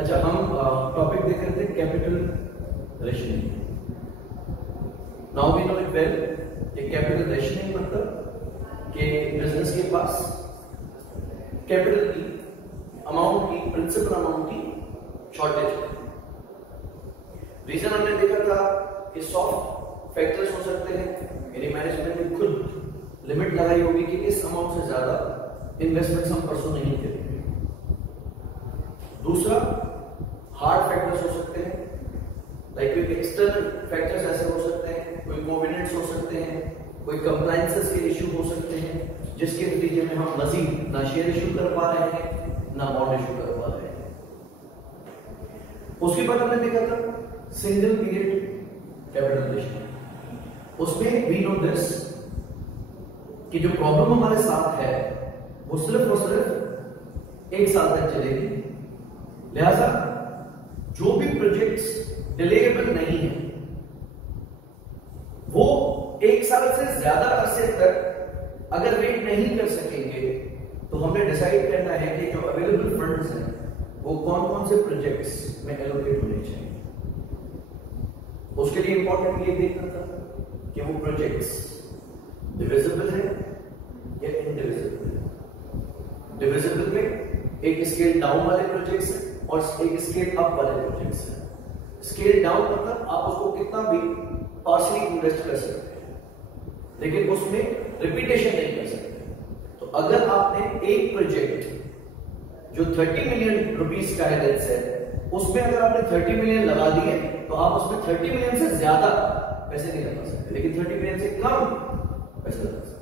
अच्छा, हम टॉपिक देख रहे थे capital rationing. Now we know it well कि कैपिटल रेशनिंग मतलब कि बिजनेस के पास कैपिटल की अमाउंट की, प्रिंसिपल अमाउंट की शॉर्टेज है। रीजन हमने देखा था कि सॉफ्ट फैक्टर्स हो सकते हैं, यानी मैनेजमेंट ने खुद लिमिट लगाई होगी कि इस अमाउंट से ज्यादा इन्वेस्टमेंट्स हम परसों नहीं करेंगे। दूसरा, हार्ड फैक्टर्स हो सकते हैं, लाइक कोई एक्सटर्नल फैक्टर्स ऐसे हो सकते हैं, कोई कोविनेंट्स हो सकते हैं, कोई कंप्लायंसेस के इश्यू हो सकते हैं, जिसके नतीजे में हम मजीद ना शेयर इशू कर पा रहे हैं ना बॉन्ड इशू कर पा रहे हैं। उसके बाद हमने देखा था सिंगल पीरियड कैपिटल रेशनिंग। उसमें वी नो दिस कि जो प्रॉब्लम हमारे साथ है वो सिर्फ और सिर्फ एक साल तक चलेगी। लिहाजा जो भी प्रोजेक्ट्स डिलेबल नहीं है वो एक साल से ज्यादा अरसे तक अगर वेट नहीं कर सकेंगे तो हमने डिसाइड करना है कि जो अवेलेबल फंड्स हैं वो कौन कौन से प्रोजेक्ट्स में एलोकेट होने चाहिए। उसके लिए इंपॉर्टेंट ये देखना था कि वो प्रोजेक्ट्स डिविजिबल है या इनडिविजिबल है। डिविजिबल में एक स्केल डाउन वाले प्रोजेक्ट्स हैं और एक स्केल अप वाले प्रोजेक्ट्स हैं। स्केल डाउन मतलब आप उसको कितना भी पार्शियली इन्वेस्ट कर सकते हैं, लेकिन उसमें रिपीटेशन नहीं कर सकते। तो अगर आपने एक प्रोजेक्ट जो 30 मिलियन रुपीस का है लेट्स से, उसमें अगर आपने 30 मिलियन लगा दिए तो आप उसमें 30 मिलियन से ज्यादा पैसे नहीं लगा सकते, लेकिन 30 मिलियन से कम पैसे लगा सकते।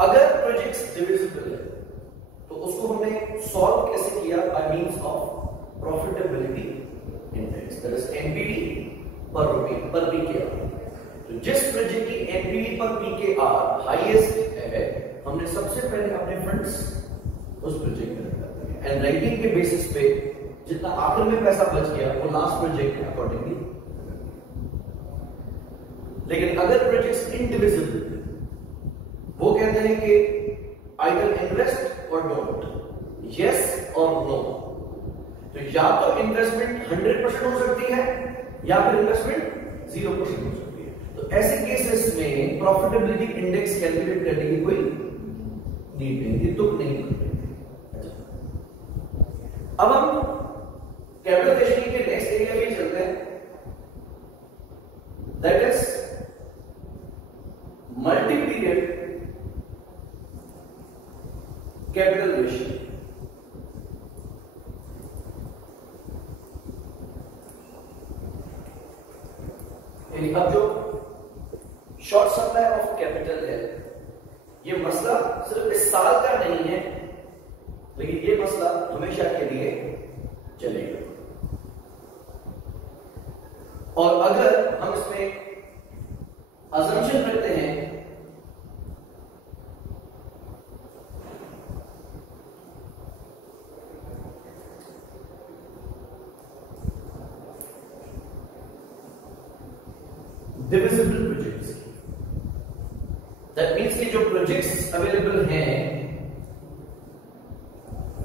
अगर प्रोजेक्ट्स डिविजिबल है तो उसको हमने सॉल्व कैसे किया? Bye means of profitability index, that is NPV पर पीकेआर। तो जिस प्रोजेक्ट की एनपीवी पर पीकेआर हाईएस्ट है, हमने सबसे पहले अपने फंड्स उस प्रोजेक्ट में लगाते हैं एंड रैंकिंग के बेसिस पे जितना आखिर में पैसा बच गया वो लास्ट प्रोजेक्ट के अकॉर्डिंगली। लेकिन अगर प्रोजेक्ट्स इनडिविजिबल, वो कहते हैं कि आइदर इन्वेस्ट और डोंट, यस और नो। तो या तो इन्वेस्टमेंट 100% हो सकती है या फिर इन्वेस्टमेंट 0% हो सकती है। तो ऐसे केसेस में प्रॉफिटेबिलिटी इंडेक्स कैलकुलेट करने की कोई नीड नहीं, तुक नहीं करते। अब हम कैपिटल रेशनिंग के नेक्स्ट एरिया में चलते हैं, that is multi period capital rationing. यानी अब जो शॉर्ट सप्लाई ऑफ कैपिटल है, ये मसला सिर्फ इस साल का नहीं है, लेकिन ये मसला हमेशा के लिए चलेगा। और अगर हम इसमें अजम्पशन करते हैं डिविजिबल प्रोजेक्ट्स, दैट मीन्स कि जो प्रोजेक्ट्स अवेलेबल हैं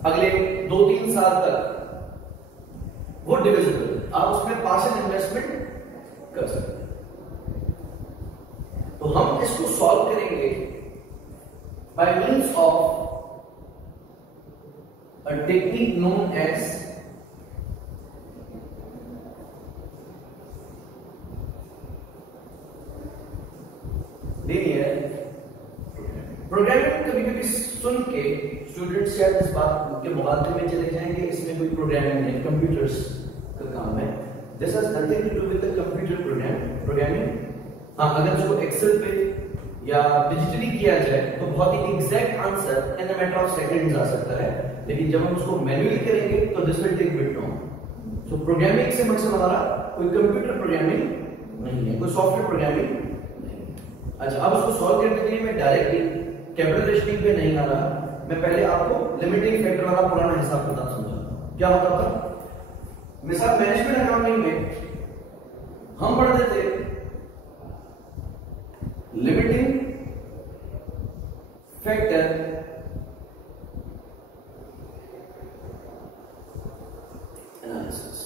अगले 2-3 साल तक वो डिविजिबल, आप उसमें पार्शियल इन्वेस्टमेंट कर सकते हैं। तो हम इसको सॉल्व करेंगे by means of a technique known as linear programming. कभी कभी सुन के स्टूडेंट्स शायद इस बात के मुगालते में चले जाएंगे इसमें कोई प्रोग्रामिंग नहीं, कंप्यूटर्स का काम है। This has nothing to do with the computer programming. हाँ, अगर इसको एक्सेल पे या डिजिटली किया जाए तो बहुत ही exact answer in a matter of seconds आ सकता है, लेकिन जब हम उसको मैन्युअली करेंगे तो this will take bit long. So programming से मकसद हमारा कोई कंप्यूटर प्रोग्रामिंग नहीं है, कोई सॉफ्टवेयर प्रोग्रामिंग नहीं। अच्छा, अब उसको सॉल्व करने के लिए मैं डायरेक्टली कैपिटल रेशनिंग पे नहीं आ रहा, मैं पहले आपको लिमिटिंग फैक्टर वाला पुराना हिसाब किताब समझाता। क्या होता था? मिसाल मैनेजमेंट अकाउंटिंग में हम पढ़ते थे लिमिटिंग फैक्टर एनालिसिस।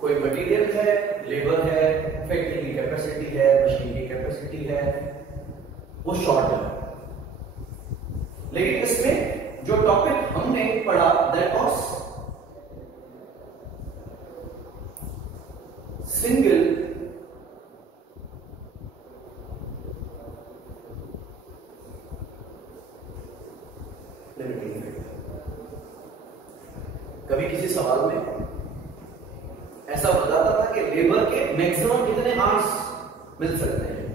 कोई मटेरियल है, लेबर है, फैक्ट्री की कैपेसिटी है, मशीन की कैपेसिटी है, वो शॉर्ट है। लेकिन इसमें जो टॉपिक हमने पढ़ा that was single limiting factor. कभी किसी सवाल में ऐसा बताता था कि लेबर के मैक्सिमम कितने आवर्स मिल सकते हैं,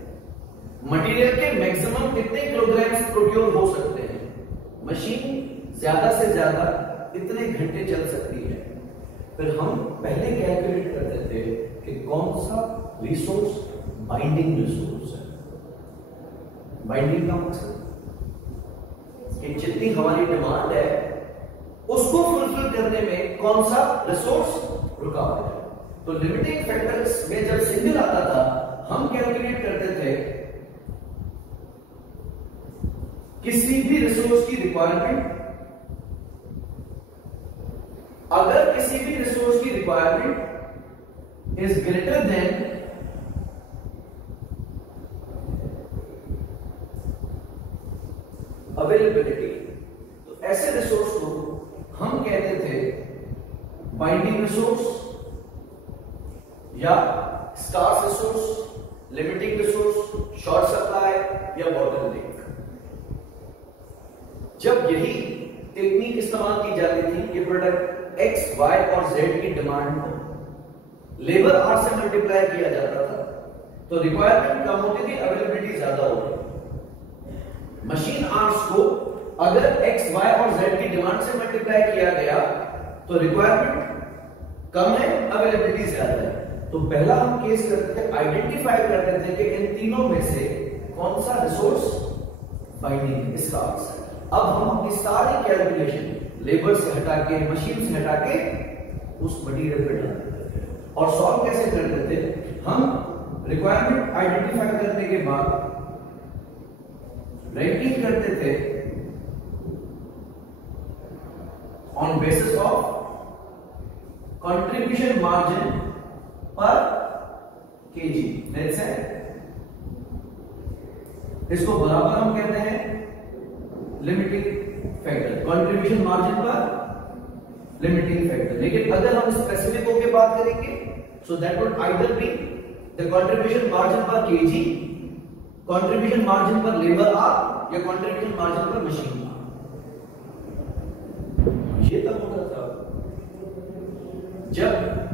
मटेरियल के मैक्सिमम कितने किलोग्राम्स प्रोड्यूस हो सकते हैं, मशीन ज्यादा से ज्यादा कितने घंटे चल सकती है। फिर हम पहले कैलकुलेट करते थे कि कौन सा रिसोर्स बाइंडिंग रिसोर्स है। बाइंडिंग का मकसद कि जितनी हमारी डिमांड है उसको फुलफिल करने में कौन सा रिसोर्स रुकावट है। तो लिमिटिंग फैक्टर्स में जब सिंगल आता था हम कैलकुलेट करते थे किसी भी रिसोर्स की रिक्वायरमेंट, अगर किसी भी रिसोर्स की requirement is greater than availability, तो ऐसे रिसोर्स को हम कहते थे बाइंडिंग रिसोर्स या scarce resource, limiting resource, short supply या बॉटलनेक। जब यही टेक्निक इस्तेमाल की जाती थी कि प्रोडक्ट एक्स, वाई और जेड की डिमांड को लेबर आवर से मल्टीप्लाई किया जाता था तो रिक्वायरमेंट कम होती थी, अवेलेबिलिटी ज्यादा होती थी। मशीन आवर्स को अगर एक्स, वाई और जेड की डिमांड से मल्टीप्लाई किया गया तो रिक्वायरमेंट कम है, अवेलेबिलिटी ज्यादा है। तो पहला हम केस करते थे, आइडेंटिफाई करते थे कि इन तीनों में से कौन सा रिसोर्स बाइंडिंग है, इसका आंसर। अब हम अपनी सारी कैलकुलेशन लेबर से हटा के, मशीन से हटा के उस मटेरियल पे डालते थे और सॉल्व कैसे करते थे। हम रिक्वायरमेंट आइडेंटिफाई करने के बाद रैंकिंग करते थे on basis of contribution margin पर केजी। लेट्स से इसको बराबर हम कहते हैं लिमिटिंग फैक्टर, कंट्रीब्यूशन मार्जिन पर लिमिटिंग फैक्टर। लेकिन अगर हम स्पेसिफिक होकर बात करेंगे so that would either be the contribution margin पर केजी, कंट्रीब्यूशन मार्जिन पर लेबर आवर या कंट्रीब्यूशन मार्जिन पर मशीन आवर। ये तब होता था जब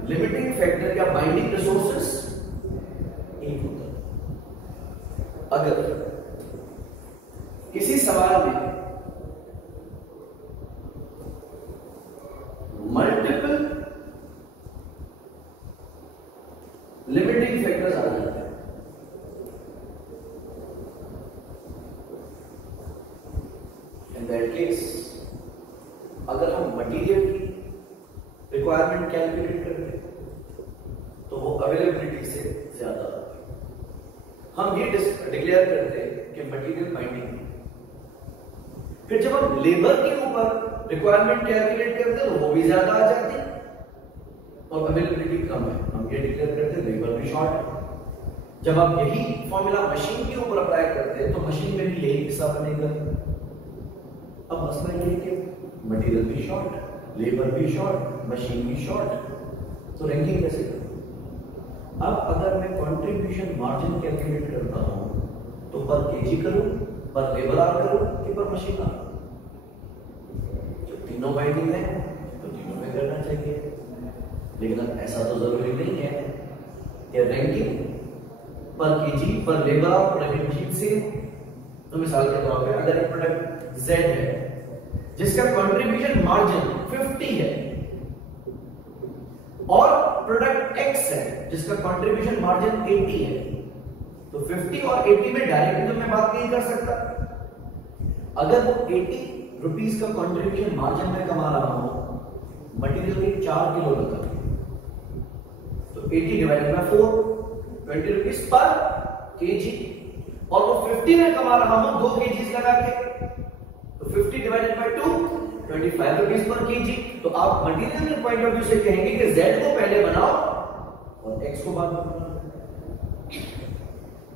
लिमिटिंग फैक्टर या बाइंडिंग रिसोर्सेस एक होता था। अगर किसी सवाल में मल्टीपल लिमिटिंग फैक्टर्स आ जाते हैं इन दैट केस अगर हम मटेरियल की रिक्वायरमेंट कैलकुलेट करते तो वो अवेलेबिलिटी से ज्यादा होती। हम ये डिक्लेयर करते कि मटेरियल बाइंडिंग। फिर जब हम लेबर के ऊपर रिक्वायरमेंट कैलकुलेट करते तो वो भी ज्यादा आ जाती और अवेलेबिलिटी कम है, हम ये डिक्लेयर करते लेबर भी शॉर्ट है। जब आप यही फॉर्मूला मशीन के ऊपर अप्लाई करते हैं तो मशीन में भी यही हिस्सा बनेगा। अब मसला ये है कि मटेरियल भी शॉर्ट, लेबर भी शॉर्ट, मशीन भी शॉर्ट, तो रैंकिंग कैसे करूं? अब अगर मैं कंट्रीब्यूशन मार्जिन कैलकुलेट करता हूं तो पर केजी करूं, पर लेबर आवर करूं कि पर मशीन आवर? जब तीनों बाइंडिंग है तो तीनों में करना चाहिए। लेकिन अब ऐसा तो जरूरी नहीं है कि रैंकिंग पर केजी पर लेबर आवर प्रोडक्ट से। तो मिसाल के तौर पे अगर एक प्रोडक्ट Z है जिसका कंट्रीब्यूशन मार्जिन 50 है और प्रोडक्ट X है जिसका कंट्रीब्यूशन मार्जिन 80 है, तो 50 और 80 में डायरेक्टली तो मैं बात नहीं कर सकता। अगर वो 80 रुपीस का कंट्रीब्यूशन मार्जिन में कमा रहा हूं, मटेरियल के 4 किलो लगा तो 80 डिवाइडेड बाय 4 20 रुपीस पर केजी, और वो 50 में कमा रहा हूं 2 केजीज लगा के तो 50 divided by 2 25 rupees per KG. तो आप मटेरियल के पॉइंट ऑफ व्यू से कहेंगे कि Z को पहले बनाओ और X को बाद में बनाओ।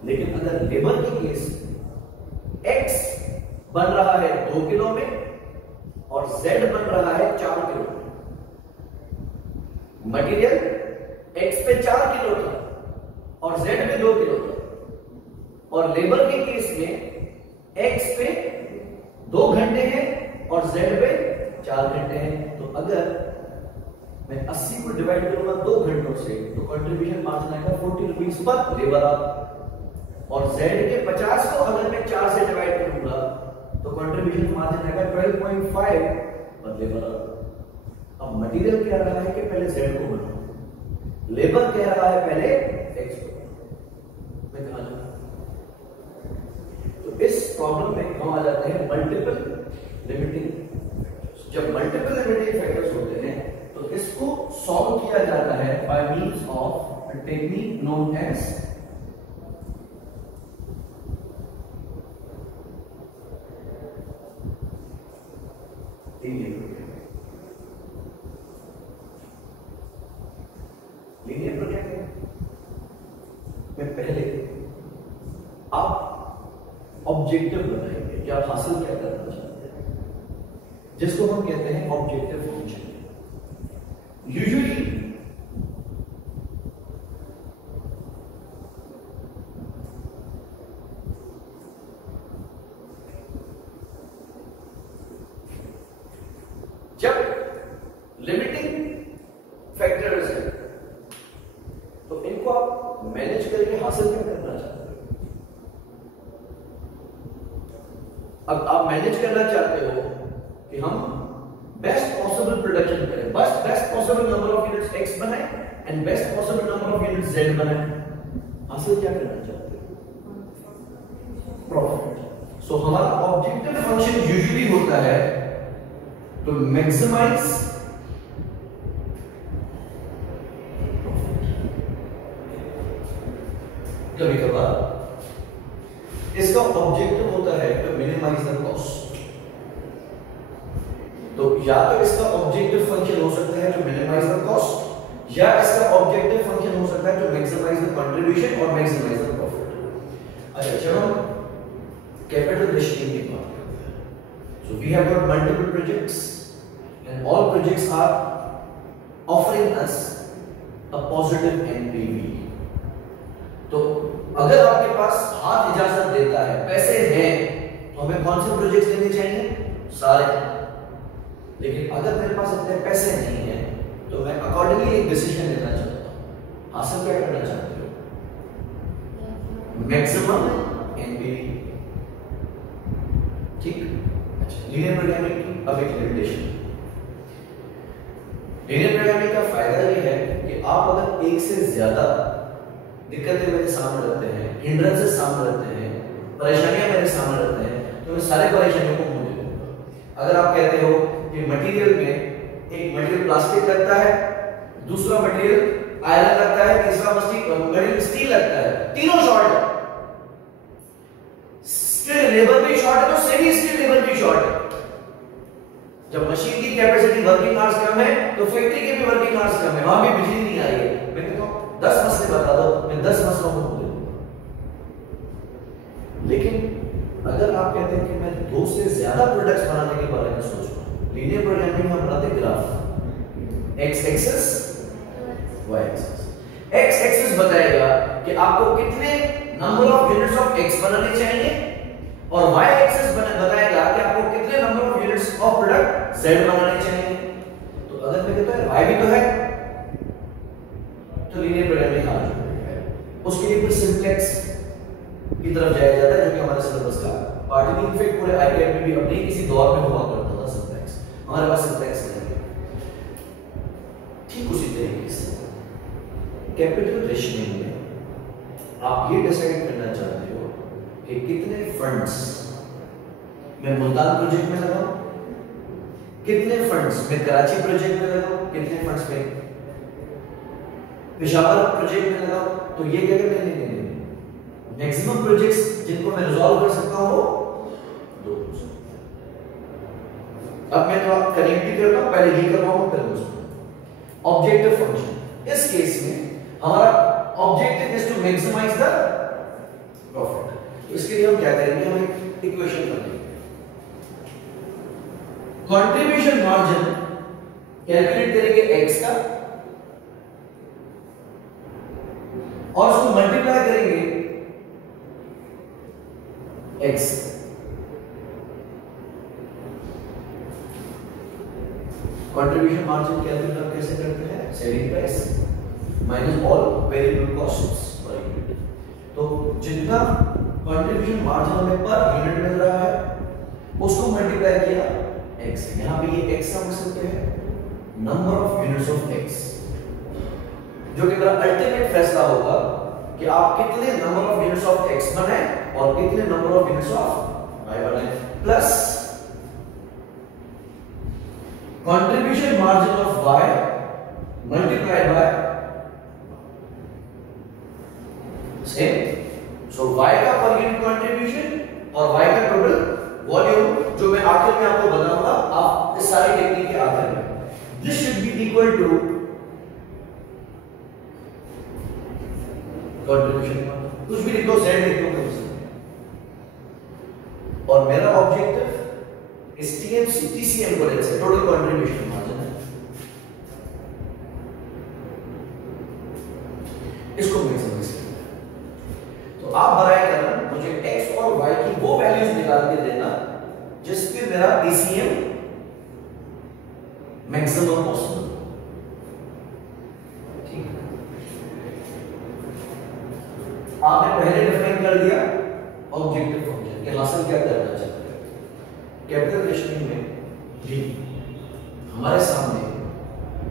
लेकिन अगर लेबर के केस X बन रहा है 2 किलो में और Z बन रहा है 4 किलो में, मटेरियल X पे 4 किलो था और Z पे 2 किलो था, और लेबर के केस में X पे 2 घंटे हैं और Z पे 4 घंटे हैं। तो अगर मैं 80 को डिवाइड करूंगा 2 घंटों से तो कंट्रीब्यूशन मार्जिन आएगा 40 रुपीज पर लेबर आवर, और Z के 50 को अगर मैं 4 से डिवाइड करूंगा तो कंट्रीब्यूशन मार्जिन आएगा 12.5 पर लेबर आवर। अब मटेरियल कह रहा है कि पहले Z को बनाओ, लेबर कह रहा है पहले X को। मैं कहां जाऊं? तो इस प्रॉब्लम में हम आ जाते हैं मल्टीपल लिमिटिंग फैक्टर्स। जब मल्टीपल लिमिटिंग फैक्टर्स होते हैं तो इसको सॉल्व किया जाता है by means of a technique known as linear programming में पहले आप ऑब्जेक्टिव बनाएंगे कि आप हासिल क्या करना चाहते हैं, जिसको हम कहते हैं ऑब्जेक्टिव फंक्शन। यूजुअली जब लिमिटिंग फैक्टर्स है तो इनको आप मैनेज करके हासिल क्या करना चाहते हो? अब आप मैनेज करना चाहते हो कि हम बेस्ट पॉसिबल प्रोडक्शन करें, बस best possible number of units X बनाए and best possible number of units Z बनाए। हासिल क्या करना चाहते हो? प्रॉफिट। सो हमारा ऑब्जेक्टिव फंक्शन यूजुअली होता है टू मैक्सिमाइज कभी कभार इसका ऑब्जेक्टिव होता है टू मिनिमाइज द कॉस्ट। तो या तो इसका ऑब्जेक्टिव फंक्शन हो सकता है टू मिनिमाइज द कॉस्ट, या इसका ऑब्जेक्टिव फंक्शन हो सकता है टू मैक्सिमाइज द कंट्रीब्यूशन और मैक्सिमाइज द प्रॉफिट। अच्छा, जब हम कैपिटल रेशियो की बात करते हैं, so we have got multiple projects and all projects are offering us a positive NPV. तो अगर आपके पास हाथ इजाजत देता है, पैसे हैं, तो हमें कौन से प्रोजेक्ट्स लेने चाहिए? सारे। लेकिन अगर मेरे पास इतने पैसे नहीं है तो मैं अकॉर्डिंगली एक डिसीजन लेना चाहता हूं। हासिल क्या करना चाहते हो? Maximum NPV. ठीक। अच्छा, लीनियर प्रोग्रामिंग की अब एक लिमिटेशन। लीनियर प्रोग्रामिंग का फायदा यह है कि आप अगर एक से ज्यादा दिक्कतें मेरे सामने रखते हैं, हिंड्रेंसेस सामने रखते हैं, परेशानियां मेरे सामने रखते हैं, तो मैं सारे परेशानियों को मुंह दे दूंगा। अगर आप कहते हो कि मटेरियल में एक मटेरियल प्लास्टिक लगता है, दूसरा मटेरियल आयरन लगता है, तीसरा मटेरियल स्टील लगता है, तीनों शॉर्ट है, स्किल लेबर भी शॉर्ट है तो सेमी स्किल लेबर भी शॉर्ट है। जब मशीन की कैपेसिटी वर्किंग आवर्स कम है तो फैक्ट्री के भी वर्किंग आवर्स कम है, वहां भी बिजली नहीं आ रही है। मैं कहता हूं 10 मसले बता दो, मैं 10 मसलों को बोल दूंगा। लेकिन अगर आप कहते हैं कि मैं 2 से ज्यादा प्रोडक्ट्स बनाने के बारे में सोच रहा हूं, लीनियर प्रोग्रामिंग में बनाते graph, x axis y axis. x axis बताएगा कि आपको कितने number of units of x बनाने चाहिए, और y एक्सिस बताएगा कि आपको कितने number of units of product z बनाने चाहिए। तो अगर मैं कहता हूं y भी तो है, तो लीनियर प्रोग्रामिंग आ जाएगा। उसके लिए फिर सिंप्लेक्स की तरफ जाया जाता है, जो कि हमारे सिलेबस का पार्ट है। इनफैक्ट पूरे आईटीआई में भी अपने किसी दौर में हुआ करता था सिंप्लेक्स, हमारे पास सिंप्लेक्स नहीं है। ठीक उसी तरीके से कैपिटल रेशनिंग में आप ये डिसाइड करना चाहते हो कि कितने फंड्स मैं मुल्तान प्रोजेक्ट में लगाऊं, कितने फंड्स मैं कराची प्रोजेक्ट में लगाऊं, कितने फंड्स में पेशावर प्रोजेक्ट में लगाऊं। तो ये क्या कहते हैं, मैक्सिमम प्रोजेक्ट्स जिनको मैं रिजॉल्व कर सकता हूं वो 2 हो सकते हैं। अब मैं तो आप कनेक्ट भी करता हूं, पहले ये करवाऊंगा फिर उसको। ऑब्जेक्टिव फंक्शन, इस केस में हमारा objective is to maximise the profit. तो इसके लिए हम क्या करेंगे, हम एक इक्वेशन बनाएंगे। कंट्रीब्यूशन मार्जिन कैलकुलेट करेंगे x का और उसको मल्टीप्लाई करेंगे x। कंट्रीब्यूशन मार्जिन कैलकुलेट कैसे करते हैं, selling price minus all variable costs per unit. तो जितना कंट्रीब्यूशन मार्जिन हमें पर यूनिट मिल रहा है उसको मल्टीप्लाई किया x। यहां पे ये x का मतलब क्या है, number of units of x, जो कि मेरा अल्टीमेट फैसला होगा कि आप कितने number of units of x बनाए और कितने number of units of y बनाए, plus contribution margin of y multiplied by same. So y का पर यूनिट कंट्रीब्यूशन और y का टोटल वॉल्यूम, जो मैं आखिर में आपको बताऊंगा आप इस सारी टेक्निक के आखिर में। This should be equal to contribution, कुछ भी लिख दो, z लिख दो कुछ, और मेरा ऑब्जेक्टिव इस TCM को लेकर टोटल कंट्रीब्यूशन मार्जिन है, इसको मैक्सिमाइज करना। तो आप बराए करना मुझे x और y की वो वैल्यूज निकाल के देना जिस पे मेरा TCM मैक्सिमम पॉसिबल। ठीक है, आपने पहले डिफाइन कर दिया ऑब्जेक्टिव फंक्शन के हासिल क्या करना चाहते हैं। कैपिटल रेशनिंग में भी हमारे सामने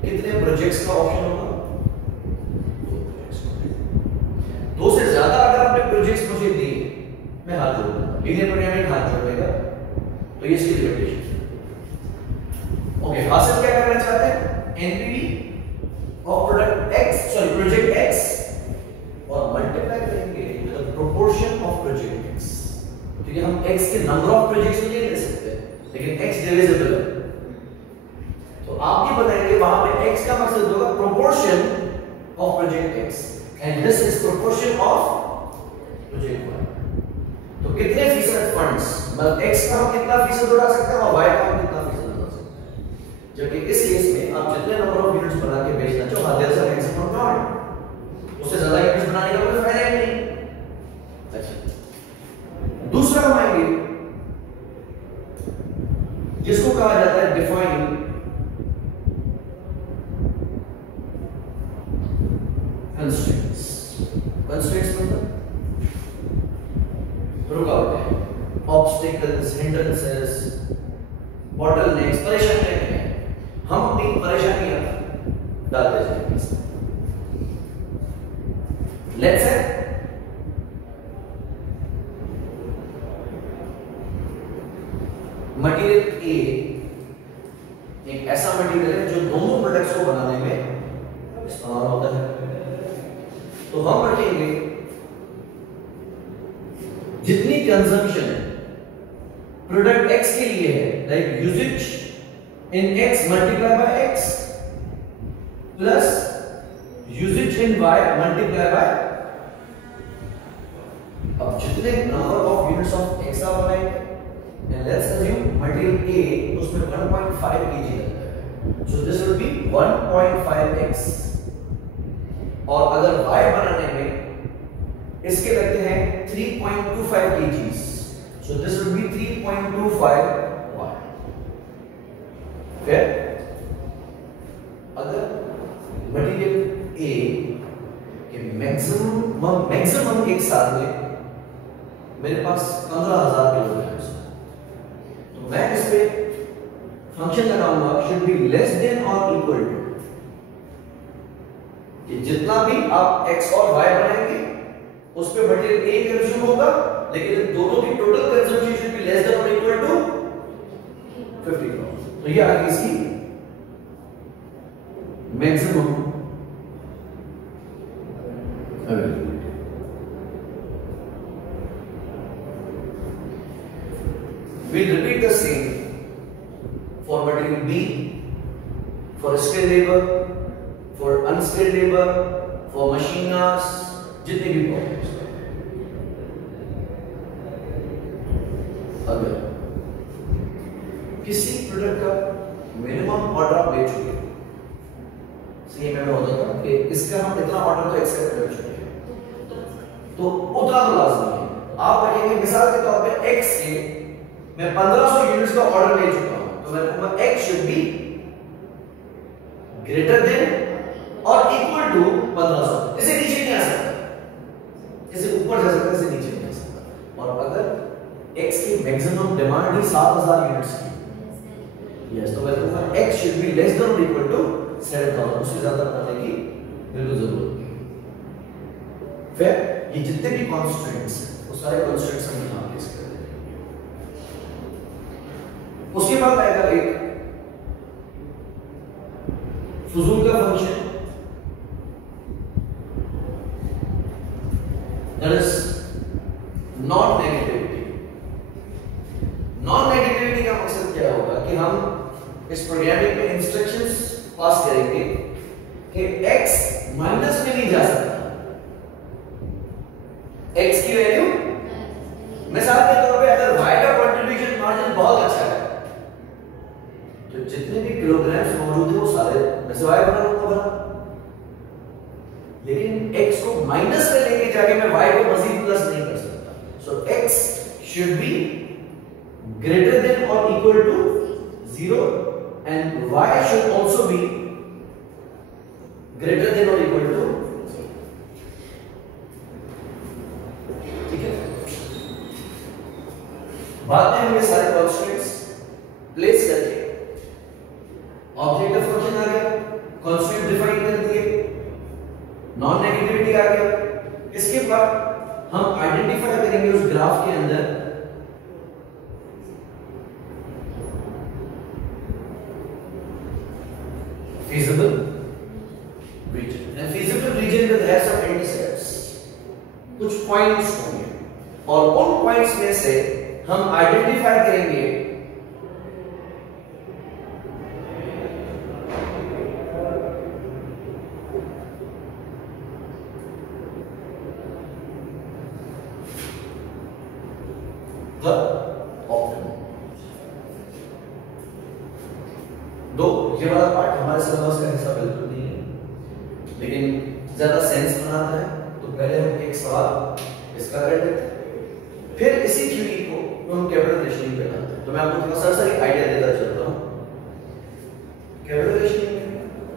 कितने प्रोजेक्ट्स का ऑप्शन होगा, दो से ज्यादा अगर आपने प्रोजेक्ट्स मुझे दिए मैं हाथ जोड़ूंगा, लीनियर प्रोग्रामिंग हाथ जोड़ेगा, तो ये इसकी लिमिटेशन। ओके, हासिल क्या करना चाहते हैं, NPV of product x, sorry project x, और मल्टीप्लाई करेंगे with the proportion of project x, क्योंकि हम x के नंबर ऑफ प्रोजेक्ट्स को नहीं ले सकते, लेकिन x डिविजिबल है। तो आप ये बताएंगे वहां पे x का मतलब होगा proportion of project x and this is proportion of project y। तो कितने फीसद फंड्स, मतलब x का हम कितना फीसद उड़ा सकते हैं और y का हम कितना फीसद उड़ा सकते हैं। जबकि इस केस में आप जितने नंबर ऑफ यूनिट्स बना के बेचना चाहो there is a maximum demand, उससे ज्यादा यूनिट्स बनाने का कोई फायदा ही नहीं। अच्छा, दूसरा हम आएंगे जिसको कहा जाता है डिफाइन कंस्ट्रेंट्स। कंस्ट्रेंट्स मतलब रुकावटें, ऑब्स्टिकल्स, हिंड्रेंसेस, बॉटलनेक्स, परेशानियां हैं, हम अपनी परेशानियां डालते जाएंगे। लेट्स से मटेरियल ए एक ऐसा मटेरियल है जो दोनों प्रोडक्ट्स को बनाने में इस्तेमाल होता है। तो हम रखेंगे जितनी कंजम्पशन प्रोडक्ट x के लिए है, like uses in x multiply by x plus uses in y multiply by, अब जितने number of units of x आप बनाएंगे, and let's assume material A उसमें 1.5 kg लगता है, so this will be 1.5x, और अगर y बनाने में इसके लगते हैं 3.25 kgs, so this will be 3.25y। फिर अगर मटेरियल A के मैक्सिमम एक साल में मेरे पास 15,000 किलोग्राम, तो मैं इस पे फंक्शन लगाऊंगा शुड बी लेस देन और इक्वल टू, कि जितना भी आप x और y बनाएंगे उस पे मटेरियल A कंज्यूम होगा, लेकिन दोनों की total consumption should be less than और इक्वल टू 50,000। तो ये आ गई इसकी maximum availability. We'll repeat the same for for skilled labor, for unskilled labor, for machinists, जितने भी प्रॉब्लम्स हैं। अगर किसी प्रोडक्ट का मिनिमम ऑर्डर आप ले चुके हैं, सही में होता था कि इसका हम इतना ऑर्डर तो एक्सेप्ट कर चुके हैं, तो उतना तो लाजमी है। आप कहेंगे मिसाल के तौर पे x से मैं 1500 यूनिट्स का ऑर्डर ले चुका हूं, तो मैं कहूंगा x should be greater than और इक्वल टू 1500। इसे नीचे नहीं आ सकता, इसे ऊपर जा सकता है, इसे नीचे नहीं आ सकता। और अगर x की मैक्सिमम डिमांड ही 7000 यूनिट्स की, यस, तो मैं कहूंगा x should be less than और इक्वल टू 7000, उससे ज्यादा करने की बिल्कुल जरूरत नहीं। फिर ये जितने भी कॉन्स्टेंट्स हैं वो सारे कॉन्स्टेंट्स हम यहां प्लेस कर देंगे। उसके बाद आएगा एक फुजूल का function, that is non negativity. Non negativity का मकसद क्या होगा कि हम इस प्रोग्रामिंग में इंस्ट्रक्शंस पास करेंगे कि x माइनस में नहीं जा सकता। x की वैल्यू मिसाल के तौर पे अगर y का कंट्रीब्यूशन मार्जिन बहुत अच्छा है, तो जितने भी किलोग्राम्स मौजूद है वो सारे मैं से y बना लूंगा बना। लेकिन x को माइनस में लेके जाके मैं y को मजीद प्लस नहीं कर सकता। सो x should be greater than और equal to 0 and y should also be greater than or equal to, ठीक है। बाद में हम ये सारे कॉन्स्टेंट्स प्लेस करके ऑब्जेक्टिव फंक्शन आ गया, कॉन्स्टेंट डिफाइन कर दिए, नॉन नेगेटिविटी आ गया। इसके बाद हम आइडेंटिफाई करेंगे उस ग्राफ के अंदर feasible region, and feasible region will have some intercepts, कुछ पॉइंट्स होंगे और उन पॉइंट्स में से हम आइडेंटिफाई करेंगे the optimum। दो, ये वाला पार्ट हमारे सिलेबस का हिस्सा बिल्कुल नहीं है, लेकिन ज्यादा सेंस बनाता है, तो पहले हम एक सवाल इसका कर लेते हैं, फिर इसी थ्योरी को हम कैपिटल रेशनिंग पे लाते हैं। तो मैं आपको थोड़ा सा आइडिया देता चलता हूं। कैपिटल रेशनिंग में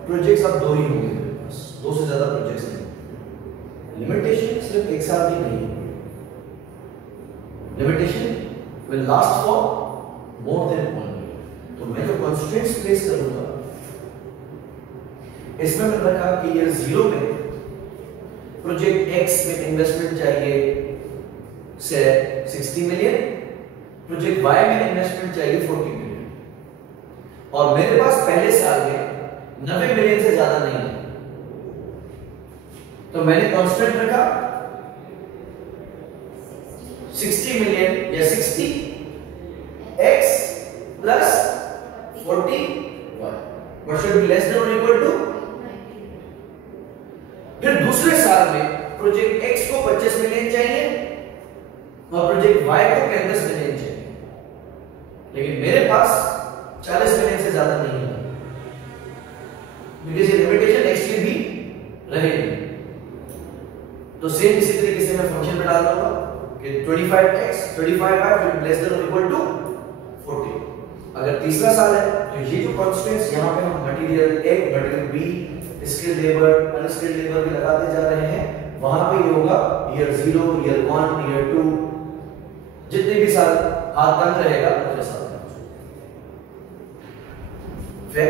प्रोजेक्ट्स अब दो ही होंगे मेरे पास, दो से ज्यादा प्रोजेक्ट्स नहीं। लिमिटेशन सिर्फ एक साल की नहीं है, limitation will last for more than 1 year. तो मैं जो कंस्ट्रेंट्स प्लेस करूंगा इसमें मैंने रखा कि ईयर 0 में प्रोजेक्ट X में इन्वेस्टमेंट चाहिए से 60 मिलियन, प्रोजेक्ट Y में इन्वेस्टमेंट चाहिए 40 मिलियन, और मेरे पास पहले साल में 90 मिलियन से ज्यादा नहीं है, तो मैंने कांस्टेंट रखा 60 मिलियन या 60 X plus 40 Y, what should be less than or equal to। फिर दूसरे साल में प्रोजेक्ट X को 25 मिलियन चाहिए और प्रोजेक्ट Y को 35 मिलियन चाहिए, लेकिन मेरे पास 40 मिलियन से ज्यादा नहीं है, बिकॉज़ ये लिमिटेशन X की भी रहेगी। तो सेम इसी तरीके से मैं फंक्शन में डाल दूंगा कि 25x 35y will be less than or equal to 40। अगर तीसरा साल है तो ये जो कांस्टेंट्स यहां पे हम material A material B skilled labour unskilled labour भी लगाते जा रहे हैं, वहां पे ये होगा ईयर 0 ईयर 1 ईयर 2, जितने भी साल हाथ तंग रहेगा उतने साल। फिर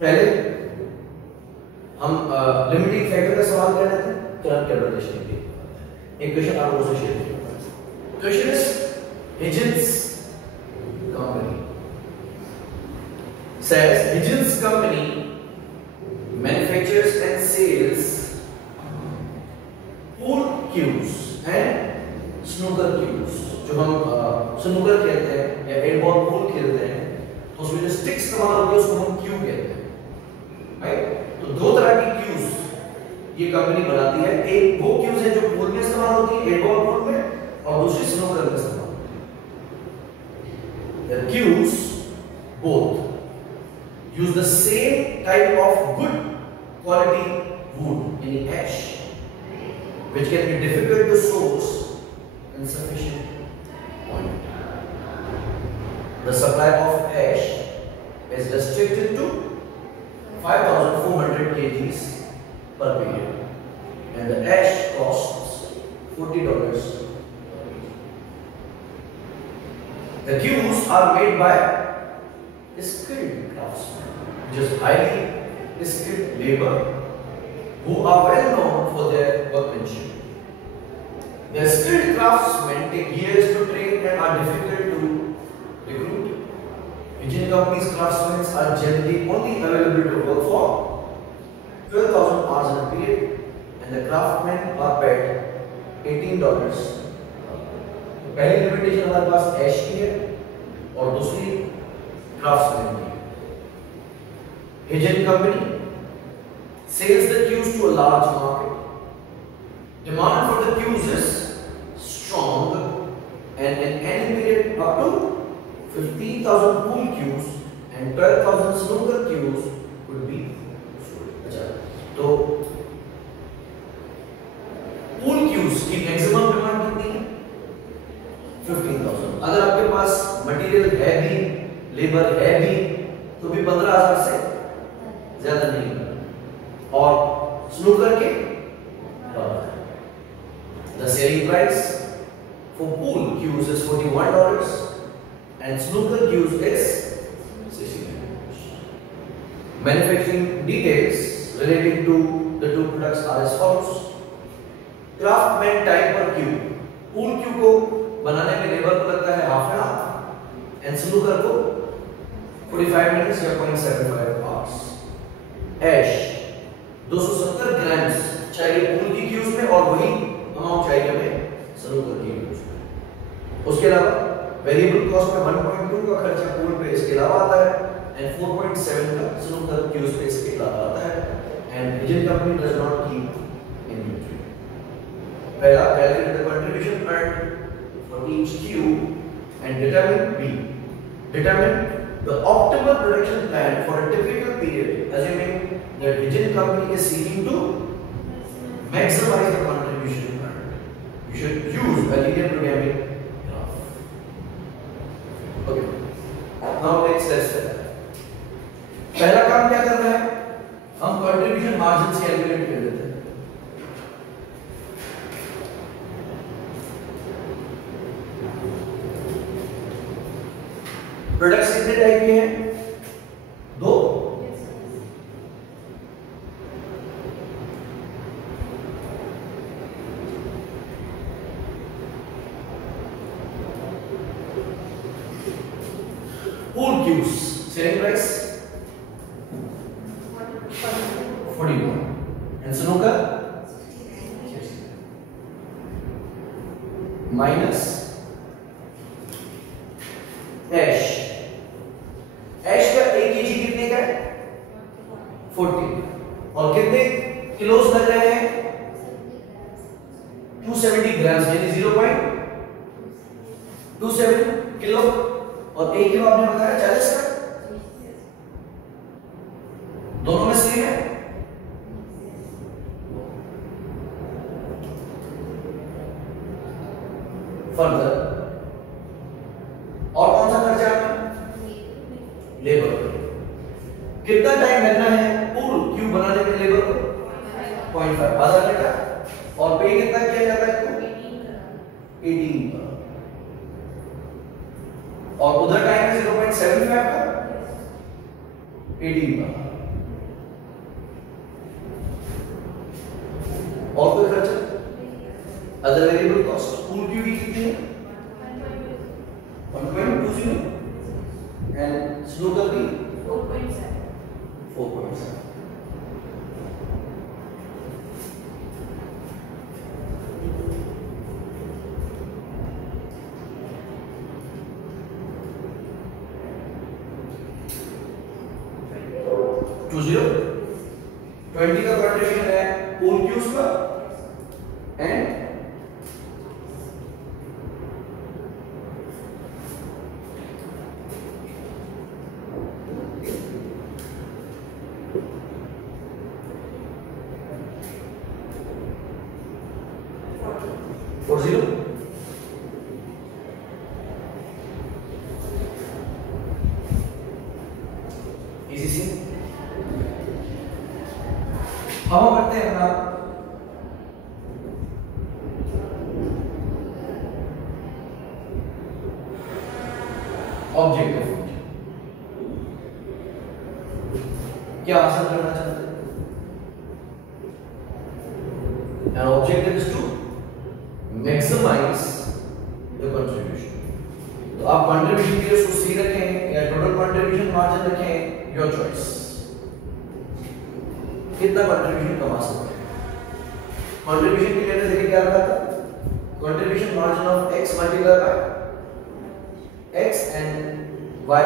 पहले हम लिमिटिंग फैक्टर का सवाल कर लेते हैं, फिर हम कैलकुलेशन की एक क्वेश्चन आप लोगों से शेयर करूंगा। Question is Higgins company says Higgins company manufactures and sells pool cues and snooker cues। जो हम स्नूकर खेलते हैं या एट बॉल पूल खेलते हैं, तो उसमें जो स्टिक इस्तेमाल होती है उसको हम क्यू कहते हैं, राइट। तो दो तरह की क्यूज ये कंपनी बनाती है, एक वो क्यूज है जो पूल में इस्तेमाल होती है, एट बॉल पूल में, और दूसरी स्नूकर में इस्तेमाल होती है। The cues both use the same type of good quality wood in ash, which can be difficult to source in sufficient quantity. The supply of ash is restricted to 5,400 kgs per period, and the ash costs $40 per kg. The cues are made by skilled craftsmen, just highly skilled labor who are well known for their workmanship. The skilled craftsmen take years to train and are difficult to recruit. Engine companies' craftsmen are generally only available to work for 12,000 hours in a period, and the craftsmen are paid $18. पहली limitation हमारे पास ऐश की है और दूसरी craftsman की। Engine company sells the cues to a large market. Demand for the cues is strong, and in any period up to 15,000 pool cues and 12,000 snooker cues could be sold. अच्छा, तो pool cues की maximum demand कितनी है? 15,000। अगर आपके पास material है भी, labour है भी, तो भी 15,000 से ज्यादा नहीं होगा। और स्नूकर के the selling price for pool cues is $41 and snooker cues is $69. Manufacturing details relating to the two products are as follows. Craftsman time per cue, pool cue को बनाने में लेबर को लगता है half an hour, and snooker को 45 minutes या 0.75 hours. ऐश 270 grams चाहिए pool की क्यूज में और वही अमाउंट चाहिए हमें स्नूकर की क्यूज में। उसके अलावा वेरिएबल कॉस्ट में 1.2 का खर्चा पूल पे इसके अलावा आता है एंड 4.7 का स्नूकर क्यूज पे इसके अलावा आता है, and engine company does not keep inventory. पहला, calculate the contribution earned for each cue and determine the optimal production plan for a typical period, assuming that engine company is seeking to maximize the contribution earned. You should use a linear programming graph. Okay. Now next step. पहला काम क्या करना है? हम contribution margins calculate कर देते हैं। Products कितने टाइप के हैं? दो। Pool cues selling price 41 and snooker minus ash. Ash का 1 kg कितने का है? 40, और कितने किलोस लग रहे हैं? 270 ग्राम, यानी 0.27 किलो, और 1 किलो आपने बताया 40 का। दोनों में सेम है। फर्दर और कौन सा खर्चा है? लेबर। कितना टाइम लगना है पूल क्यूब बनाने में लेबर को? 0.5, आधा घंटा। और पे कितना किया जाता है इसको? 18 का। और उधर टाइम है 0.75 का, 18 का। और कोई खर्चा? Other variable cost pool cube की कितनी है? 1.20 एंड स्नूकर की 4.7। 20 20 का कंट्रीब्यूशन है पूल क्यूज का एंड और 0 इजी सी। अब हम करते हैं अपना ऑब्जेक्टिव फंक्शन। क्या हासिल करना चाहते हैं? An objective is to maximize the contribution। तो आप कंट्रीब्यूशन के लिए उसको सी रखें या टोटल कंट्रीब्यूशन मार्जिन रखें, योर चॉइस। कितना कंट्रीब्यूशन कमा सकते हैं? कंट्रीब्यूशन के लिए देखिए क्या रखा था, contribution margin of x multiply by x and y।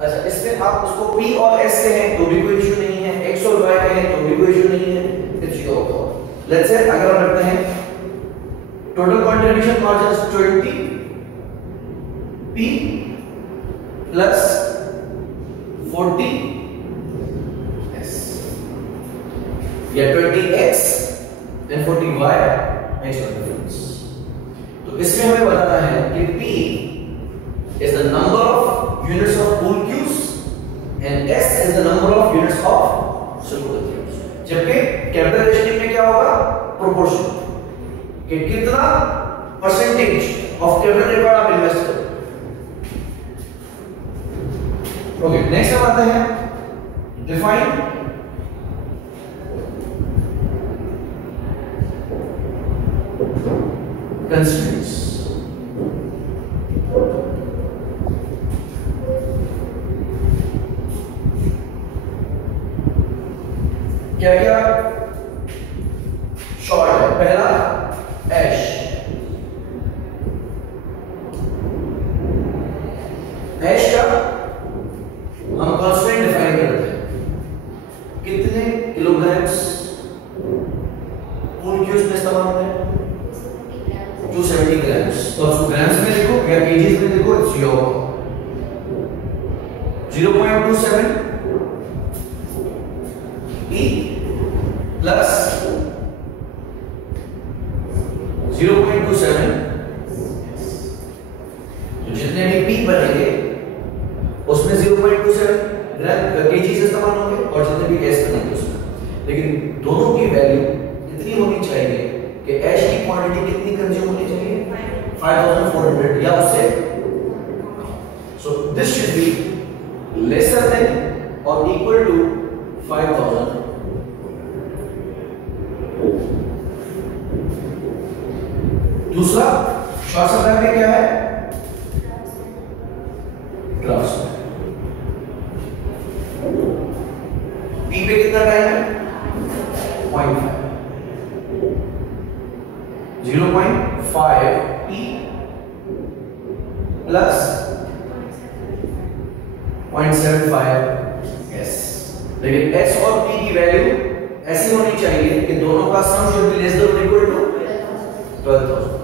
अच्छा, इसमें आप उसको p और s से हैं तो भी कोई इशू नहीं है, x और y के हैं तो भी कोई इशू नहीं है, it's your call. Let's say अगर हम रखते हैं total contribution margin is 20 p plus 40 s या 20x and 40y makes no difference। तो इसमें हमें बताना है कि p is the number of units of pool cues and s is the number of units of snooker cues। जबकि capital rationing में क्या होगा, प्रोपोर्शन कि कितना परसेंटेज ऑफ कैपिटल रिक्वायर्ड आप इन्वेस्ट करो। ओके, नेक्स्ट हम आते हैं डिफाइन कंस्ट्रेंट्स। क्या क्या शॉर्ट है? पहला ऐश, ऐश का हम कांस्टेंट डिफाइन करते हैं, कितने किलोग्राम्स पूल क्यूज में इस्तेमाल होते हैं? 270 ग्राम्स। तो उसको ग्राम्स में देखो या केजीज में देखो, इट्स योर 0.27 e प्लस 0.27, तो जितने भी पी बनेंगे उसमें 0.27 ग्राम केजी से इस्तेमाल होंगे और जितने भी एस बनेंगे उसमें। लेकिन दोनों की वैल्यू कितनी होनी चाहिए कि एश की क्वांटिटी कितनी कंज्यूम होनी चाहिए? 5400 या उससे। So this should be lesser than और इक्वल टू 5000। दूसरा शॉर्ट सप्लाई में क्या है? ग्राफ्स में पी पे कितना टाइम है? 0.5 0.5 e प्लस 0.75 s। लेकिन s और p की वैल्यू ऐसी होनी चाहिए कि दोनों का sum should be less than और इक्वल टू 12,000।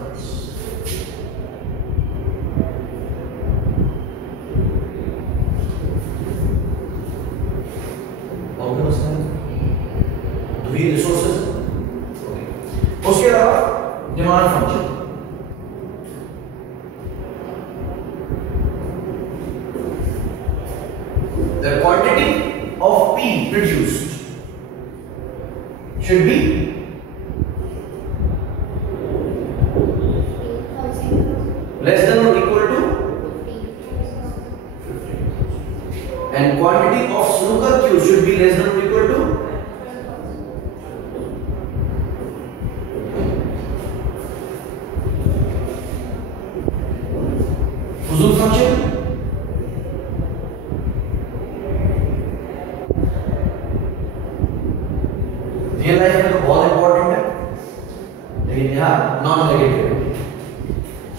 रिसोर्सेज। उसके अलावा demand function, the quantity of P produced should be less than और equal to 50 and quantity of snooker cues should be less than or equal to फुजूल function. Real life में तो बहुत important है, लेकिन यहां non negative.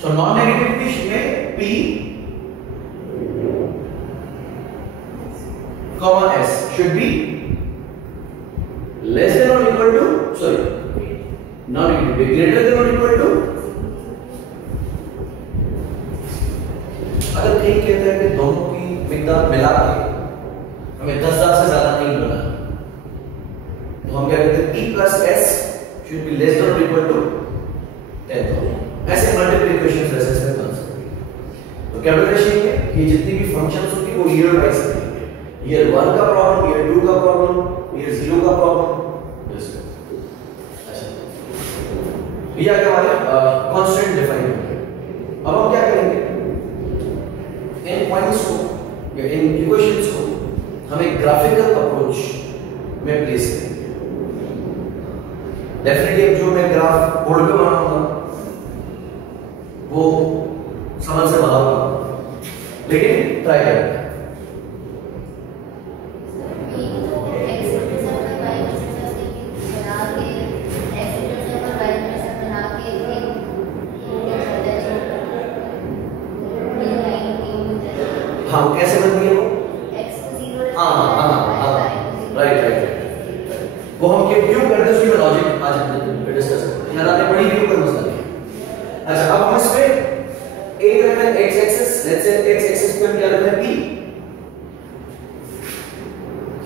So non negative में P comma s should be less than or equal to, sorry, not equal to, greater than or equal to, अगर कहीं कहता है कि दोनों की मिकदार मिला के हमें 10,000 से ज्यादा नहीं मिला, तो हम क्या कहते हैं p plus s should be less than or equal to 10,000. ऐसे मल्टीपल इक्वेशंस ऐसे बन सकते हैं. तो कैलकुलेशन है ये जितनी भी फंक्शंस होती है वो ईयर वाइज करेंगे. ईयर 1 का प्रॉब्लम, ईयर 2 का प्रॉब्लम, ईयर 0 का प्रॉब्लम. अच्छा, ये आगे हमारे कांस्टेंट डिफाइन होंगे. अब हम क्या करेंगे, इन पॉइंट्स को या इन इक्वेशंस को हम एक ग्राफिकल अप्रोच में प्लेस करेंगे. डेफिनेटली जो मैं ग्राफ बोर्ड पे बनाऊंगा वो समझ से बाहर होगा, लेकिन ट्राई करें. हाँ, कैसे बनती है वो? राइट. वो हम क्यों करते हैं उसकी लॉजिक आज हम डिस्कस करते हैं. याद बड़ी व्यू पर मसला है. अच्छा, अब हम इसमें एक रखते हैं x axis, let's say x axis पे हम क्या रखते हैं p,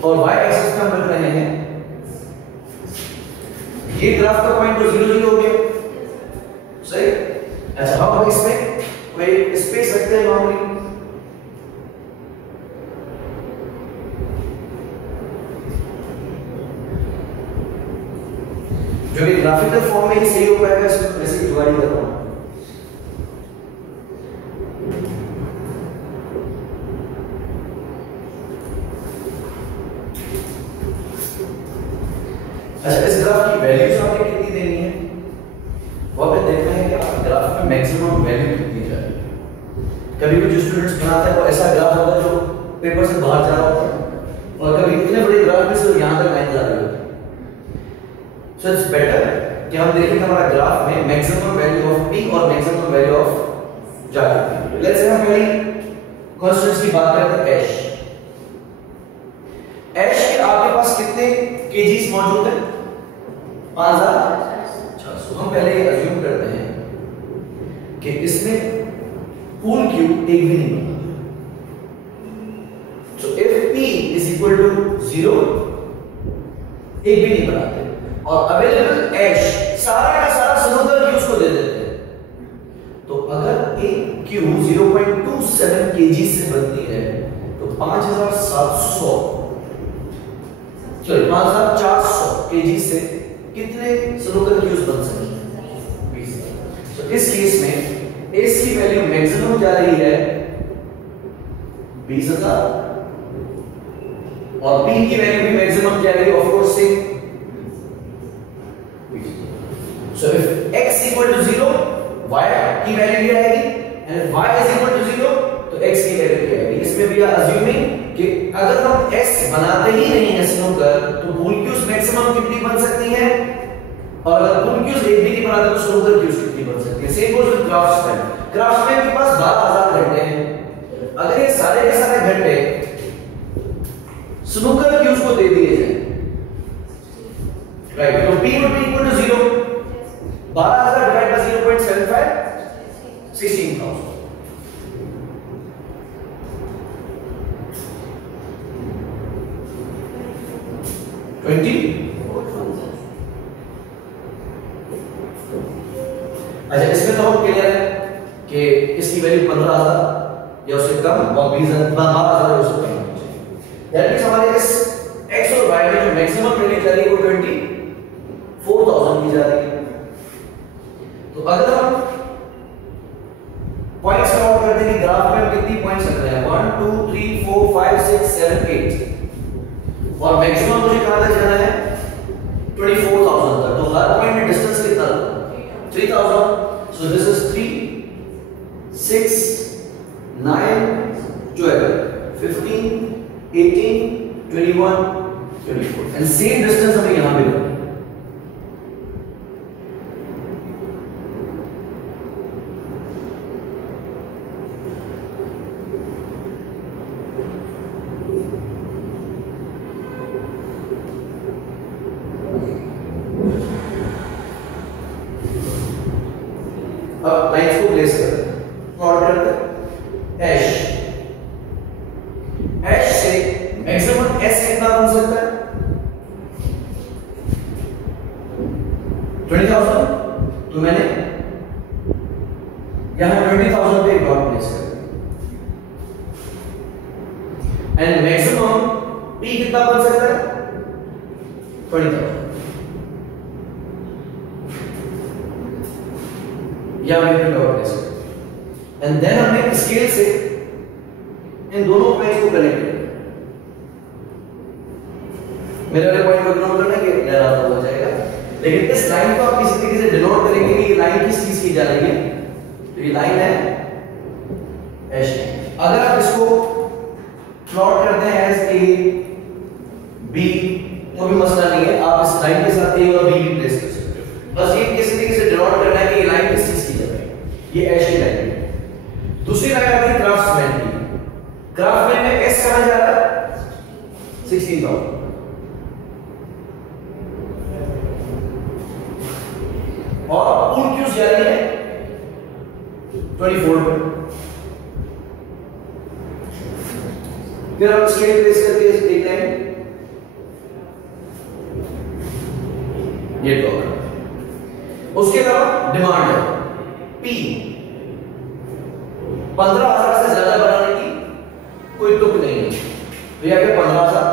और y एक्सिस पे हम रख रहे हैं ये ग्राफ का पॉइंट तो 0 0 हो गया, सही. अच्छा, अब हम इसमें कोई स्पेस रखते हैं मामूली, जो कि ग्राफिकल फॉर्म में ही सही हो पाएगा. इसमें वैसे ही जुगाड़ी कर रहा हूं. अच्छा, इस ग्राफ की वैल्यूज आपने कितनी देनी है वो आपने देखना है कि आप ग्राफ में मैक्सिमम वैल्यू कितनी जा रही है. कभी भी जो स्टूडेंट्स बनाता है वो ऐसा ग्राफ होता है जो पेपर से बाहर जा रहा होता है, और कभी इतने बड़े ग्राफ में सिर्फ यहां तक लाइन जा रही होती है. सो इट्स बेटर कि हम देखें हमारा ग्राफ में मैक्सिमम वैल्यू ऑफ p और मैक्सिमम वैल्यू ऑफ जाती है. लेट्स से हम पहले कांस्टेंट्स की बात करते हैं. h के आपके पास कितने kgs मौजूद हैं? 5600. हम पहले ये अज्यूम करते हैं कि इसमें पूल क्यूब एक भी नहीं बना. So if p is equal to 0, एक भी नहीं बनाते, और अवेलेबल एश सारा का सारा समुद्र क्यूब्स को दे देते हैं. तो अगर एक क्यूब 0.27 kg से बनती है तो 5400 kg से कितने समुद्र क्यूब्स बन सकते हैं? 20. तो इस केस में एस की वैल्यू मैक्सिमम जा रही है 20,000, और पी की वैल्यू भी मैक्सिमम जा रही है ऑफ कोर्स से. So if x equal to 0, y की वैल्यू क्या आएगी, and if y is equal to 0 तो x की वैल्यू क्या आएगी. इसमें भी assuming कि अगर हम s बनाते ही नहीं है स्नूकर तो पूल क्यूब्स मैक्सिमम कितनी बन सकती हैं, और अगर पूल क्यूब्स एक भी नहीं बनाते तो स्नूकर क्यूब्स कितनी बन सकती है. Same goes with craftsman. Craftsman के पास 12,000 घंटे हैं. अगर ये सारे के सारे घंटे स्नूकर क्यूब्स को दे दिए जाए, राइट, तो p would be equal to 0. 12,000 divided by 0.75, 16,000. अच्छा, इसमें तो हम क्लियर है कि इसकी वैल्यू 15,000 या उससे कम और 20,000 12,000 या उससे कम होनी चाहिए. दैट मींस हमारे इस x और y में जो मैक्सिमम वैल्यू जा रही है वो 24,000 की जा रही है. तो अगर हम पॉइंट्स काउंट करते हैं कि ग्राफ में हम कितनी पॉइंट्स रख रहे हैं, 1 2 3 4 5 6 7 8, और मैक्सिमम मुझे कहां तक जाना है 24,000 तक. तो हर पॉइंट में डिस्टेंस कितना? 3,000. So this is 3 6 9 12 15 18 21 24, and same distance हमें यहां पे मिला. 20,000, तो मैंने यहां 20,000 पे डॉट प्लेस कर दिया। एंड मैक्सिमम P कितना बन सकता है? 20,000। या मैंने डॉट प्लेस कर दिया। एंड देन हमने स्केल से इन दोनों पॉइंट्स को कनेक्ट किया। मेरे वाले पॉइंट को डिनोट करना कि लहराता हुआ जाएगा, लेकिन इस लाइन को आप किसी तरीके से डिनोट करेंगे कि ये लाइन किस चीज की जा रही है। तो ये लाइन है एश। अगर आप इसको प्लॉट करते हैं एज ए बी तो भी मसला नहीं है, आप इस लाइन के साथ ए और बी भी प्लेस कर सकते हो। बस ये किसी तरीके से डिनोट करना है कि ये लाइन किस चीज की जा रही है। ये एश की लाइन है। दूसरी लाइन आती है क्राफ्ट्समैन की। क्राफ्टमैन में एस कहां जा रहा है? 16,000। और फुल क्यूज जा रही है 24 पे। फिर हम स्केल प्लेस करके देख रहे हैं ये टॉक। उसके अलावा डिमांड है P 15,000 से ज्यादा बनाने की कोई तुक नहीं है, तो यह 15,000।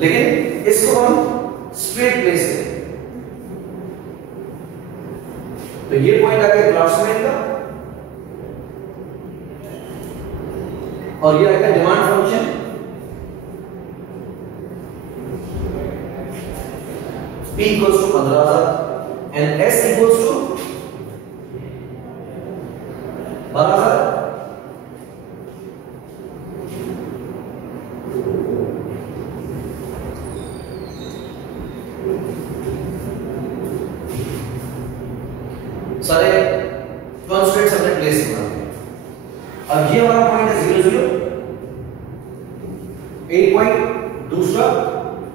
लेकिन इसको हम स्ट्रेट प्लेस करें तो ये पॉइंट आ गया क्राफ्ट्समैन का, और ये आएगा demand function. P equals to 15,000 and S equals to 12,000। सारे कॉन्स्टेंट्स हमने प्लेस बना दिए। अब ये हमारा पॉइंट है 0 0, एक पॉइंट, दूसरा,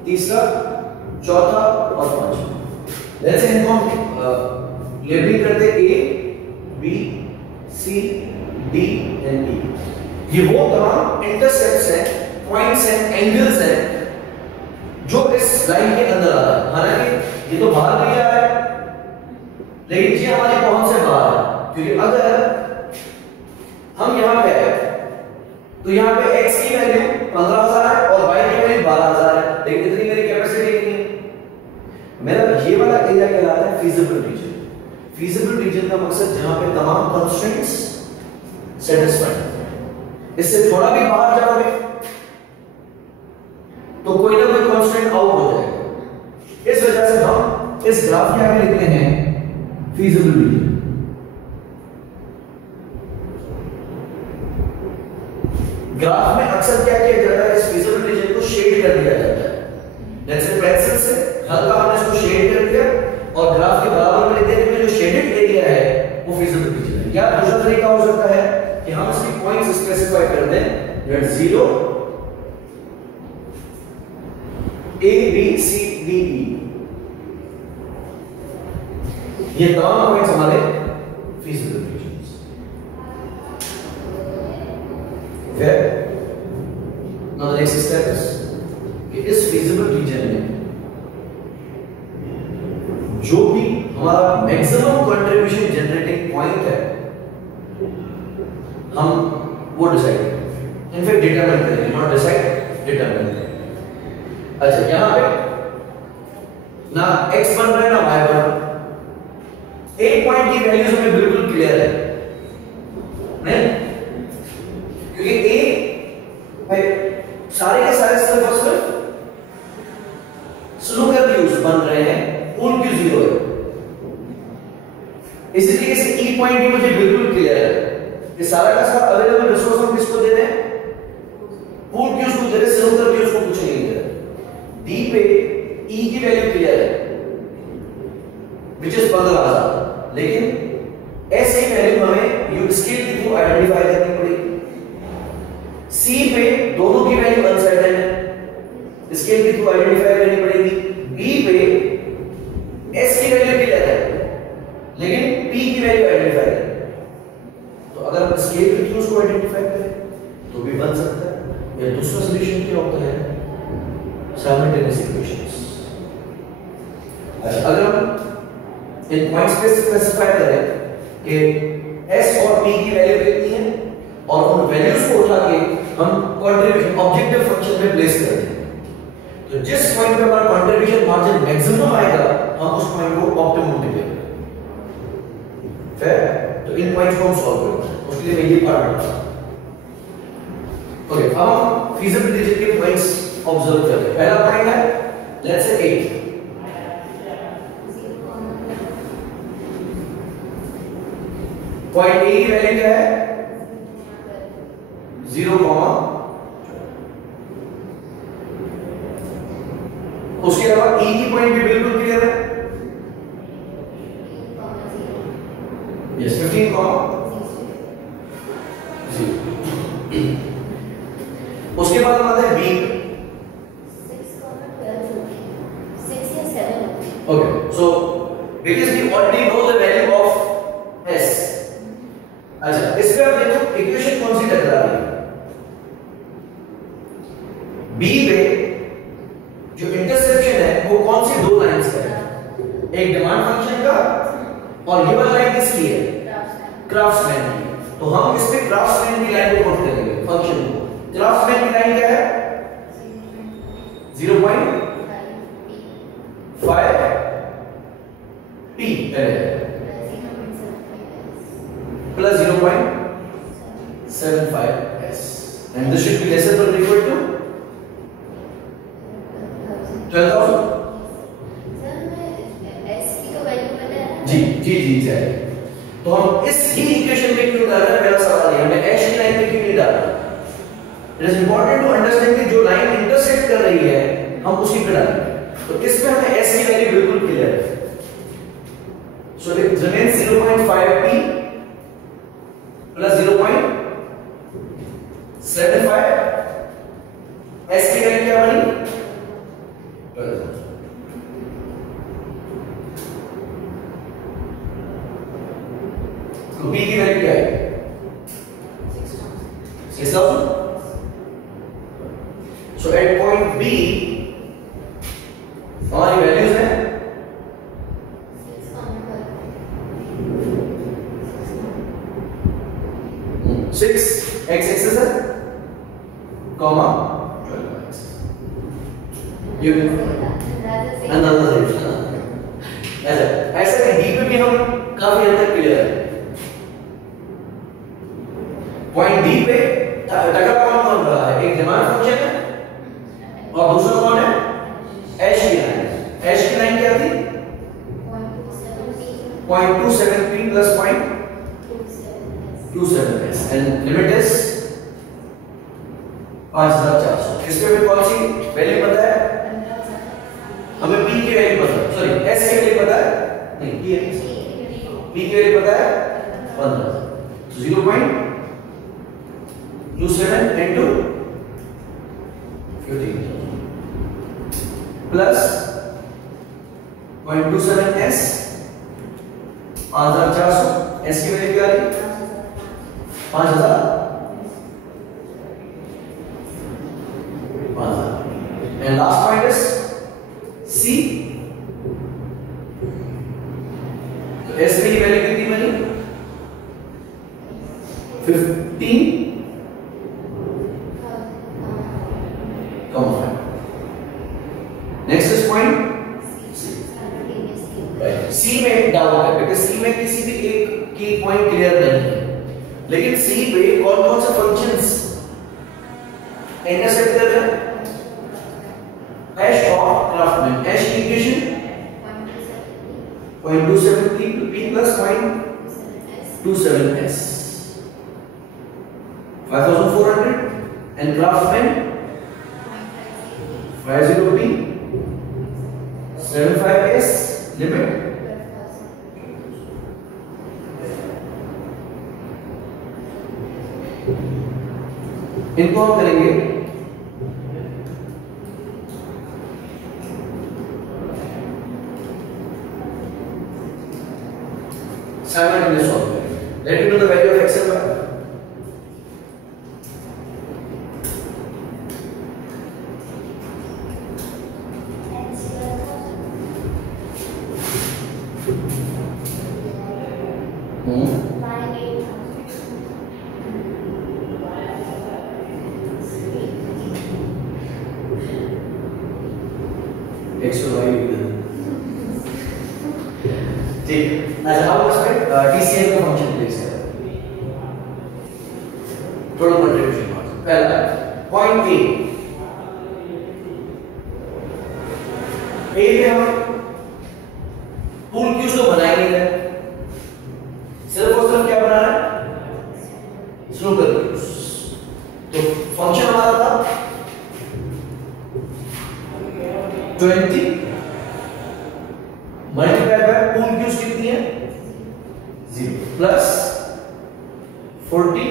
तीसरा, चौथा और पांचवा। लेट्स से इनको लेबलिंग करते A B C D and E। ये वो तमाम इंटरसेप्ट्स हैं, पॉइंट्स हैं, एंगल्स हैं जो इस लाइन के अंदर आ रहा है। हालांकि ये तो बाहर नहीं आ रहा है, लेकिन ये हमारी पहुंच से बाहर है, क्योंकि अगर हम यहां पे है तो यहां पे x की वैल्यू 15,000 है और y की वैल्यू 12,000 है, लेकिन इतनी मेरी कैपेसिटी नहीं है। मेरा ये वाला एरिया कहलाता है फीजिबल रीजन। फीजिबल रीजन का मकसद जहां पे तमाम कंस्ट्रेंट्स सेटिस्फाइड हैं। इससे थोड़ा भी बाहर जाओगे तो कोई ना कोई कंस्ट्रेंट आउट हो जाएगा। इस वजह से हम इस ग्राफ के आगे लिखते हैं फीजिबल रीजन। ग्राफ में अक्सर क्या किया जाता है, इस फीजिबल रीजन को शेड कर दिया जाता है। जैसे पेंसिल से हल्का हमने इसको शेड कर दिया और ग्राफ के बराबर में लिख देने में जो शेडेड एरिया है वो फीजिबल रीजन है। या दूसरा तरीका हो सकता है कि हम इसकी पॉइंट्स स्पेसिफाई कर दें, that 0 A B C D E। ये तमाम पॉइंट्स हमारे फीजिबल रीजन्स। फिर now the next step is कि इस फीजिबल रीजन में जो भी हमारा मैक्सिमम कंट्रीब्यूशन जनरेटिंग पॉइंट है हम वो डिसाइड करेंगे, इनफैक्ट डिटरमाइन करेंगे, नॉट डिसाइड, डिटरमाइन करेंगे। अच्छा, यहां पे ना x बन रहा है ना y बन रहा है। एक पॉइंट की वैल्यूज हमें बिल्कुल क्लियर है नहीं, क्योंकि a भाई सारे के सारे सिर्फ और सिर्फ स्नूकर क्यूज बन रहे हैं, पूल क्यू 0 है। इसी तरीके से ई पॉइंट भी मुझे बिल्कुल क्लियर है कि सारा का सारा अवेलेबल रिसोर्स हम किसको दे रहे हैं, पूल क्यूज को दे रहे हैं, स्नूकर क्यूज को कुछ नहीं दे रहे। डी पे ई की वैल्यू क्लियर है विच इज 15,000, लेकिन ऐसे ही वैल्यू हमें स्केल के थ्रू आइडेंटिफाई करनी पड़ेगी। सी पे दोनों की वैल्यू अनसर्टेन है, स्केल के थ्रू आइडेंटिफाई करनी पड़ेगी। बी पे एस की वैल्यू क्लियर है लेकिन पी की वैल्यू आइडेंटिफाई करें, तो अगर हम स्केल के थ्रू उसको आइडेंटिफाई करें तो भी बन सकता है। या दूसरा सॉल्यूशन क्या होता है, साइमल्टेनियस इक्वेशंस। अगर हम इन पॉइंट्स पे स्पेसिफाई करें कि s और p की वैल्यू कितनी है और उन वैल्यूज को उठा के हम कंट्रीब्यूशन ऑब्जेक्टिव फंक्शन में प्लेस कर दें, तो जिस पॉइंट पे हमारा कंट्रीब्यूशन मार्जिन मैक्सिमम आएगा हम उस पॉइंट को ऑप्टिमम डिक्लेयर करेंगे। फिर तो इन पॉइंट्स को हम सॉल्व करेंगे, उसके लिए मैं ये पार्ट ओके। अब हम फीजिबिलिटी के पॉइंट्स ऑब्जर्व करते हैं। पहला पॉइंट है लेट्स से 8, पॉइंट ए की वैल्यू क्या है 0, उसके अलावा ई की पॉइंट भी बिल्कुल क्लियर है, यस 15, उसके बाद हम आते हैं बी, 6 या 7 okay, so because we already know the value of s, अच्छा इस पे आप देखो इक्वेशन कौन सी टकरा रही है, बी में जो इंटरसेक्शन है वो कौन सी दो लाइंस का है, एक डिमांड फंक्शन का और ये वाली लाइन किसकी है, क्राफ्ट्समैन की। तो हम इस पे क्राफ्ट्समैन की लाइन को पुट करेंगे फंक्शन को। क्राफ्ट्समैन की लाइन क्या है 0.5 p plus 0.75 s, and this should be lesser than or equal to 12,000। जी जी जी जी। तो हम इस ही इक्वेशन में क्यों डाल रहे हैं, मेरा सवाल है हमने एश की लाइन में क्यों नहीं डाला। It is important to understand कि जो लाइन इंटरसेक्ट कर रही है हम उसी पे डालेंगे, तो इसमें हमें एस की वैल्यू बिल्कुल क्लियर है। So it remains 0.5p plus 0.75 s की वैल्यू क्या बनी 12,000। तो p की वैल्यू क्या है 6,000। सो एट पॉइंट b हमारी वैल्यूज हैं 6 x एक्सिस है कॉमा 12x ये अंदाजा ऐसा कि डी पे भी हम काफी हद तक क्लियर है। पॉइंट डी पे टकरा कौन रहा है, एक डिमांड फंक्शन है और दूसरा कौन है एश की लाइन। एश की लाइन क्या थी 0.27p plus 0.27s and limit is 5400। इसमें भी कौन सी वैल्यू पता है हमें, p की वैल्यू पता है, सॉरी s की वैल्यू पता है नहीं, p की वैल्यू पता है 15। 0.27 into 15 plus 0.27s 5400, s की वैल्यू क्या आ रही 5000 and last point is c। तो s की वैल्यू कितनी बनी 15 comma 5। Next is point C में डाउट है बिकॉज़ सी में किसी भी एक की पॉइंट क्लियर नहीं है, लेकिन सी पे कौन कौन से फंक्शंस इंटरसेक्ट कर रहे हैं एश और क्राफ्टमैन। एश की equation 0.27p plus 0.27s 5400 and craftsman 50p 75s limit इनको हम करेंगे simultaneous solve करेंगे। Let me know the value of x and y। x और y लिख देना। ठीक है, अच्छा अब उसमें TCM का फंक्शन प्लेस है, थोड़ा कंट्रीब्यूशन मार्क्स। पहला पॉइंट ए में हम पूल क्यूज तो बना ही नहीं रहे, सिर्फ और सिर्फ क्या बना रहा है, स्नूकर क्यूज। तो फंक्शन हमारा था 20 मल्टीप्लाई बाय पूल क्यूज कितनी है 0 प्लस 40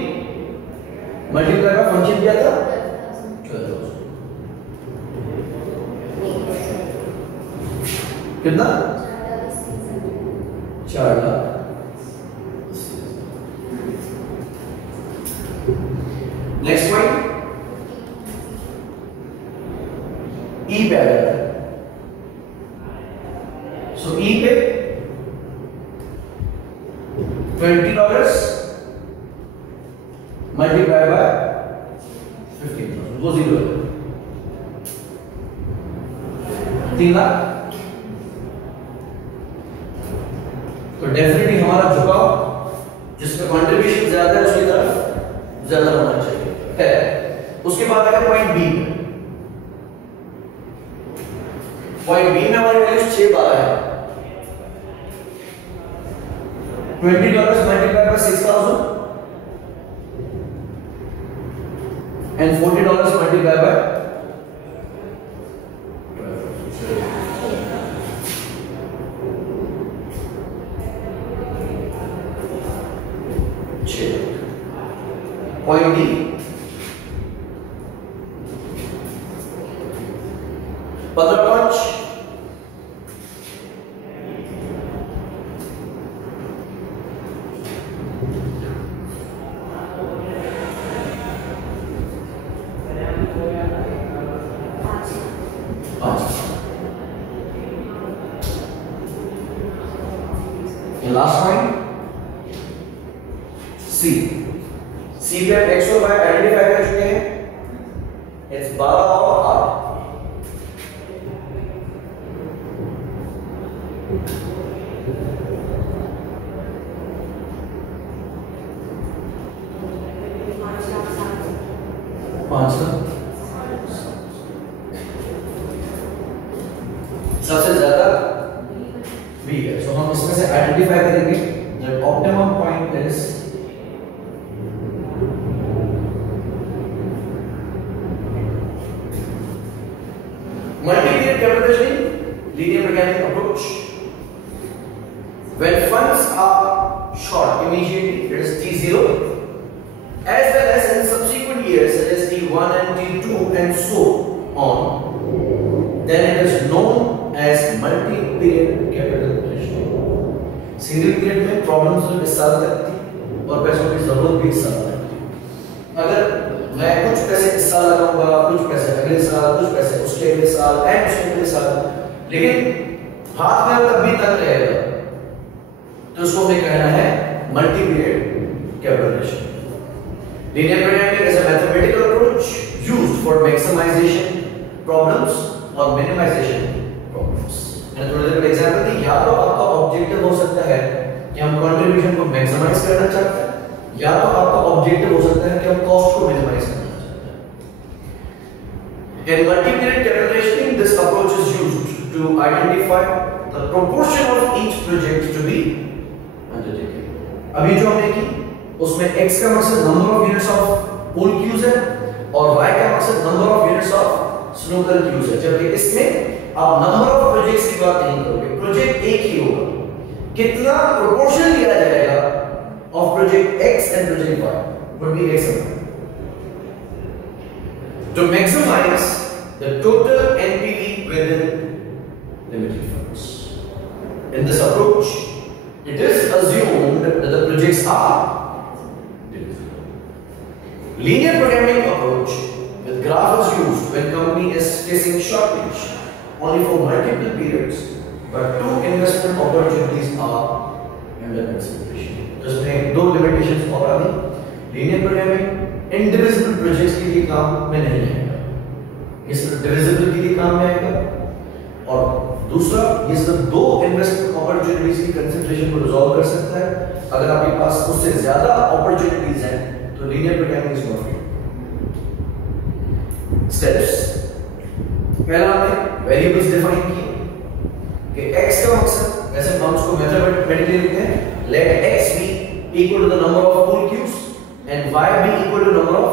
मल्टीप्लाई बाय फंक्शन क्या था 12,000 कितना 4 लाख। नेक्स्ट पॉइंट ई पे आ जाता है। सो ई पे $20 मल्टीप्लाई बाय 15,000 वो 0 है 3 लाख। तो डेफिनेटली हमारा झुकाव जिसका कंट्रीब्यूशन ज्यादा है उसकी तरफ ज्यादा होना चाहिए है। उसके बाद आएगा पॉइंट बी। पॉइंट बी में हमारी वैल्यू 6/12 है। $20 multiply by 6,000 and $40 multiply by 6। Point D 15 last point C. C पे हम एक्स और वाई आइडेंटिफाई कर चुके हैं। इट्स 12 और 8। सबसे ज्यादा बी है। सो हम इसमें से आइडेंटिफाई करेंगे the optimum point is multivariate capitalization linear mechanic approach. When funds are short immediately, it is T0, as well as in subsequent years, such as T1 and T2 and so on, then it is known as multi-period capitalization. Single period में problems भी इस साल तक थी और पैसों की जरूरत भी इस साल तक थी। अगर मैं कुछ पैसे इस साल लगाऊंगा, कुछ पैसे अगले साल, कुछ पैसे उसके अगले साल एंड उसके अगले साल, लेकिन हाथ में तब भी तक रहेगा, तो उसको हमें कहना है multi period capitalisation. Linear programming is a mathematical approach used for maximization problems or minimization problems. मैंने थोड़ी देर पहले एग्जांपल दी, या तो आपका ऑब्जेक्टिव हो सकता है कि हम कंट्रीब्यूशन को मैक्सिमाइज करना चाहते हैं, या तो आपका ऑब्जेक्टिव हो सकता है कि हम कॉस्ट को मिनिमाइज करना चाहते हैं। In multi-period capitalization, this approach is used to identify the proportion of each project to be undertaken. अभी जो हमने की उसमें x का मकसद number of units of pool cues है और y का मकसद number of units of snooker cues है। जबकि इसमें आप नंबर ऑफ प्रोजेक्ट्स की बात नहीं करोगे, प्रोजेक्ट एक ही होगा, कितना प्रोपोर्शन लिया जाएगा of project X and project Y would be X amount. To maximize the total NPV within limited funds. In this approach, it is assumed that the projects are divisible. Linear programming approach with graph is used when company is facing shortage only for multiple periods, but two investment opportunities are under consideration. इसमें दो limitations और आ गई। Linear programming individual projects के लिए काम में नहीं आएगा, इस डिविजिबल के लिए काम में आएगा। और दूसरा ये सिर्फ दो इन्वेस्टमेंट अपॉर्चुनिटीज की कंसंट्रेशन को रिजॉल्व कर सकता है। अगर आपके पास उससे ज्यादा अपॉर्चुनिटीज हैं तो linear programming is not fit. Steps, पहला हमने वेरिएबल्स डिफाइन किए कि x का मकसद, वैसे हम उसको मैथमेटिकली लिखते हैं, let x be equal to the number of pool cues and y be equal to number of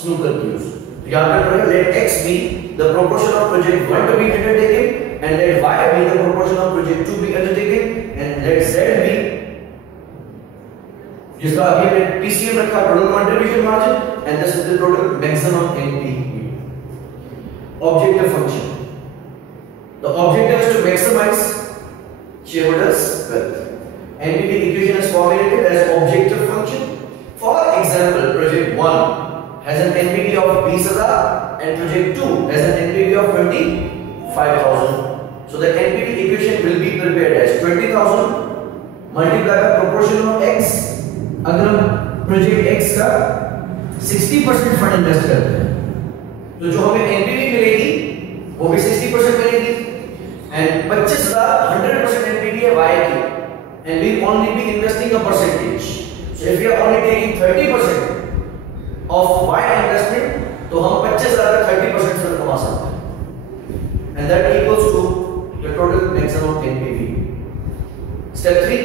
snooker cues। तो यहां पर पढ़ेगा let x be the proportion of project 1 to be undertaken and let y be the proportion of project 2 be undertaken and let z be, जिसका अभी हमने PCM रखा, total contribution margin, and this is the total maximum NPV। Objective function, the objective is to maximize shareholders wealth। NPV equation is formulated as objective function। For example, project 1 has an NPV of 20,000 and project 2 has an NPV of 25,000। So the NPV equation will be prepared as 20,000 multiplied by proportion of x। अगर हम project x का 60% fund invest करते हैं तो जो हमें NPV मिलेगी वो भी 60% मिलेगी and 25,000 100% NPV है y की and we only be investing a percentage। So if we are only taking 30% of y investment तो हम 25,000 का 30% से कमा सकते हैं and that equals to the total maximum NPV। Step 3,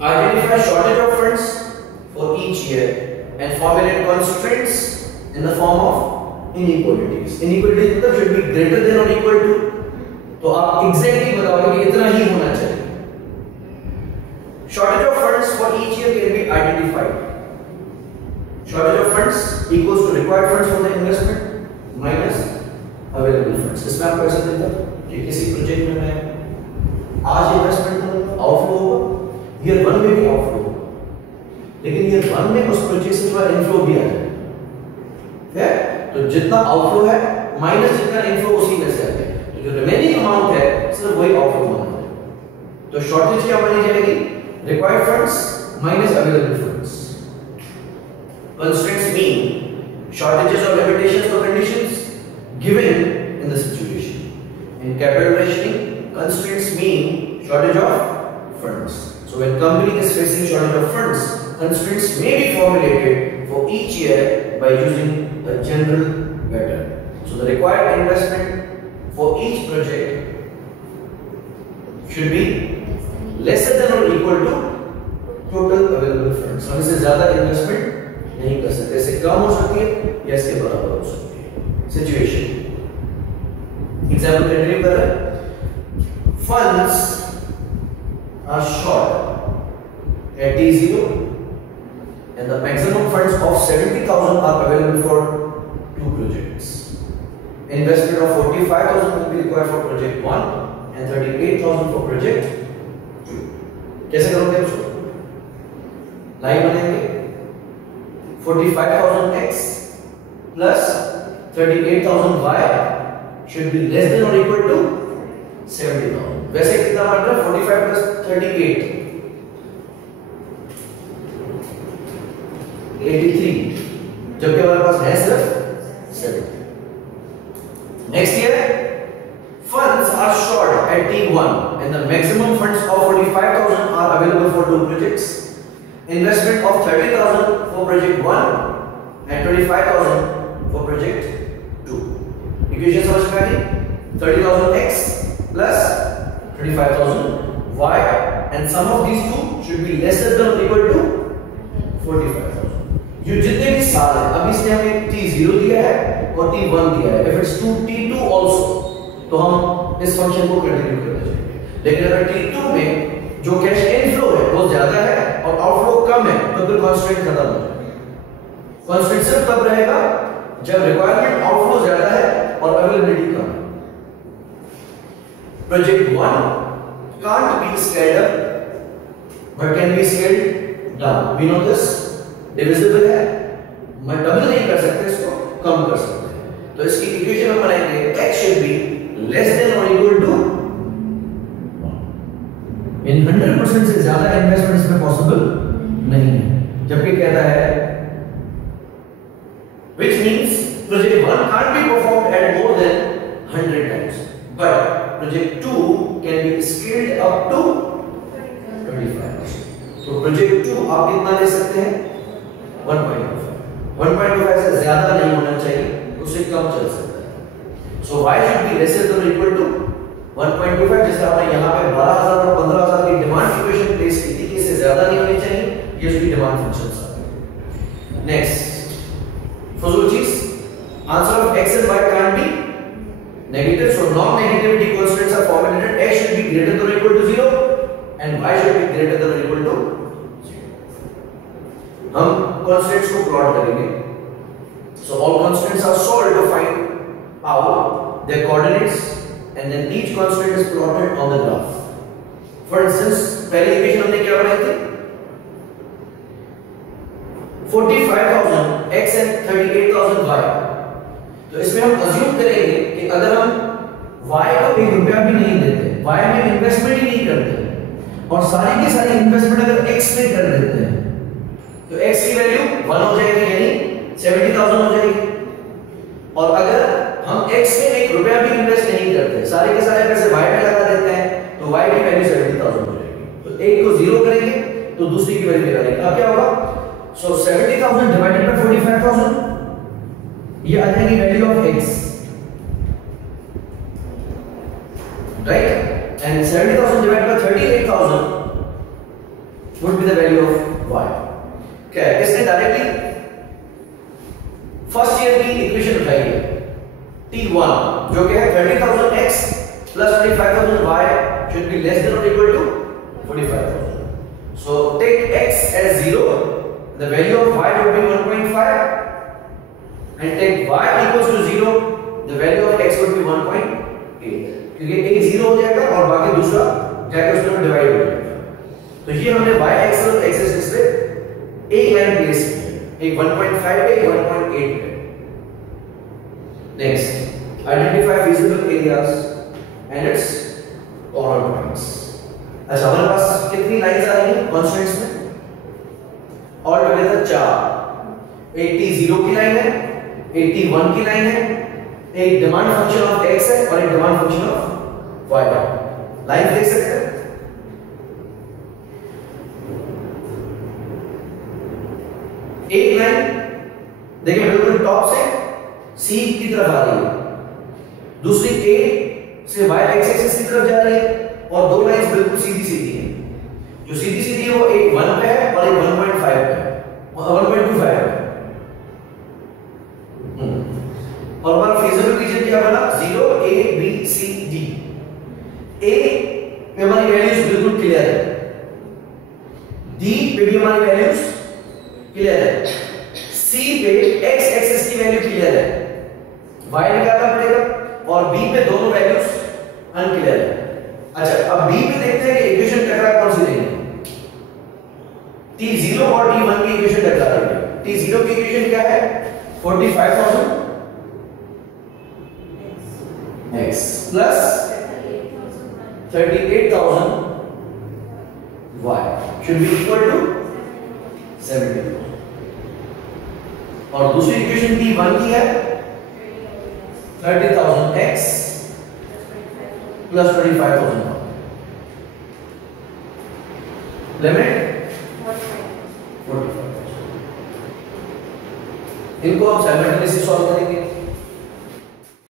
identify shortage of funds for each year and formulate constraints in the form of inequalities। Inequalities मतलब should be greater than or equal to, तो आप exactly बताओगे कि इतना ही होना चाहिए। Shortage of funds for each year can be identified। Shortage of funds equals to required funds for the investment minus available funds। इसमें आपको ऐसा देता कि किसी प्रोजेक्ट में मैं आज इन्वेस्टमेंट करूंगा, आउटफ्लो होगा, ईयर 1 में भी आउटफ्लो होगा, लेकिन ईयर 1 में उस प्रोजेक्ट से थोड़ा इनफ्लो भी आ जाए, तो जितना आउटफ्लो है माइनस जितना इनफ्लो उसी में से आते हैं, तो जो रिमेनिंग अमाउंट है सिर्फ वही आउटफ्लो माना जाएगा। तो शॉर्टेज क्या मानी जाएगी? Required funds minus available funds. Constraints mean shortages or limitations or conditions given in the situation। In capital rationing, constraints mean shortage of funds। So when company is facing shortage of funds, constraints may be formulated for each year by using a general pattern। So the required investment for each project should be lesser than or equal to total available funds। हम इससे ज्यादा investment नहीं कर सकते, इससे कम हो सकती है या इसके बराबर हो सकती है। सिचुएशन एग्जाम्पल कंटिन्यू कर रहे हैं। Funds are short at T0 and the maximum funds of 70,000 are available for 2 projects। Investment of 45,000 will be required for project 1 and 38,000 for project 2। कैसे करोगे इसको? लाइन बनाएंगे 45,000x plus 38,000y should be less than or equal to 70,000। वैसे कितना बन रहा है? 45 plus 38 83, जबकि हमारे पास है सिर्फ 70। Next year funds are short at T1 and the maximum funds of 45,000 are available for 2 projects। Investment of 30,000 for project 1 and 25,000 for project 2। Equation समझ में आ गई? 30,000x plus 35,000y and sum of these two should be lesser than or equal to 45,000। जो जितने भी साल है, अब इसने हमें T0 दिया है और T1 दिया है, if it's T2 also तो हम इस फंक्शन को कंटिन्यू करना चाहिए। लेकिन अगर T2 में जो कैश इनफ्लो है वो ज्यादा है और आउटफ्लो कम है तो फिर कंस्ट्रेंट खत्म हो जाएगा। कंस्ट्रेंट सिर्फ तब रहेगा जब रिक्वायरमेंट आउटफ्लो ज्यादा है और अवेलेबिलिटी कम है। Project 1 can't be scaled up but can be scaled down। We know this divisible है, मैं डबल नहीं कर सकते, इसको कम कर सकते हैं। तो इसकी इक्वेशन हम बनाएंगे x should be less than or equal to 1। इन 100% से ज्यादा इन्वेस्टमेंट इसमें पॉसिबल नहीं है, जबकि कहता है which means project 1 can't be performed at more than 100 times but कितना दे सकते हैं 1.25 से ज्यादा नहीं होना चाहिए, उससे कम चल सकता है। सो y should be lesser than or equal to 1.25, जैसे आपने यहाँ पे 12,000 और 15,000 की डिमांड इक्वेशन प्लेस की थी कि इससे ज्यादा नहीं होनी चाहिए, ये उसकी डिमांड फंक्शंस है। नेक्स्ट फजूल चीज, answer of x and y can't be negative, so non-negativity constants are formulated. X should be greater than or equal to 0 and y should be greater than or equal to 0. हम constants को plot करेंगे, so all constants are solved to find out their coordinates and then each constant is plotted on the graph. For instance, पहली equation हमने क्या बनाई थी 45,000 x and 38,000 y। तो इसमें हम अज्यूम करेंगे कि अगर हम y को ₹1 भी नहीं देते, y में इन्वेस्टमेंट ही नहीं करते और सारी की सारी इन्वेस्टमेंट अगर x में कर देते हैं तो x की वैल्यू 1 हो जाएगी, यानी 70,000 हो जाएगी। और अगर हम x में ₹1 भी इन्वेस्ट नहीं करते, सारे के सारे पैसे y में लगा देते हैं तो y की वैल्यू 70,000 हो जाएगी। तो एक को 0 करेंगे तो दूसरी की वैल्यू निकालेंगे, अब क्या होगा, सो 70,000 डिवाइडेड बाय 45,000, ये आ जाएगी value of x, right, and 70,000 divided by 38,000 would be the value of y। क्या है, इसने डायरेक्टली फर्स्ट ईयर की इक्वेशन उठाई है T1 जो कि है 30,000x plus 25,000y should be less than or equal to 45,000. So take x as 0, the value of y would be 1.5, and take y equals to 0, the value of x would be 1.8, क्योंकि एक 0 हो जाएगा और बाकी दूसरा जाकर उसमें divide हो जाएगा। तो ये हमने y x और x एक्सिस पे एक लाइन प्लेस की है, एक 1.5 पे, एक 1.8 पे। Next, identify feasible areas and it's corner points. अच्छा, हमारे पास कितनी लाइंस आ रही हैं कांस्टेंट्स में? All together 4। एक T0 की लाइन है, एक T1 की लाइन है, एक डिमांड फंक्शन ऑफ x है और एक डिमांड फंक्शन ऑफ y है। लाइन देख सकते हैं? एक लाइन देखिए बिल्कुल टॉप से C की तरफ आ रही है, दूसरी A से y एक्सिस की तरफ जा रही है और दो लाइंस बिल्कुल सीधी सीधी हैं। जो सीधी सीधी है वो एक 1 पे है और एक 1.5 पे है और 1.25 पे है। और हमारा फेजर रीजन क्या बना? 0 A B C D। A पे हमारी वैल्यूज बिल्कुल क्लियर है, D पे भी हमारी वैल्यूज क्लियर है, C पे x एक्सिस की वैल्यू क्लियर है, y निकालना पड़ेगा और B पे दोनों वैल्यूज अनक्लियर है। अच्छा, अब B पे देखते हैं कि इक्वेशन टकरा कौन सी देंगे। T0 और T1 की इक्वेशन टकरा रही है। T0 की इक्वेशन क्या है? 45,000 x plus 38,000 y should be equal to 70,000। और दूसरी इक्वेशन T1 की है 30,000 x plus 25,000 लिमिट 45,000। इनको हम साइमल्टेनियसली सॉल्व करेंगे।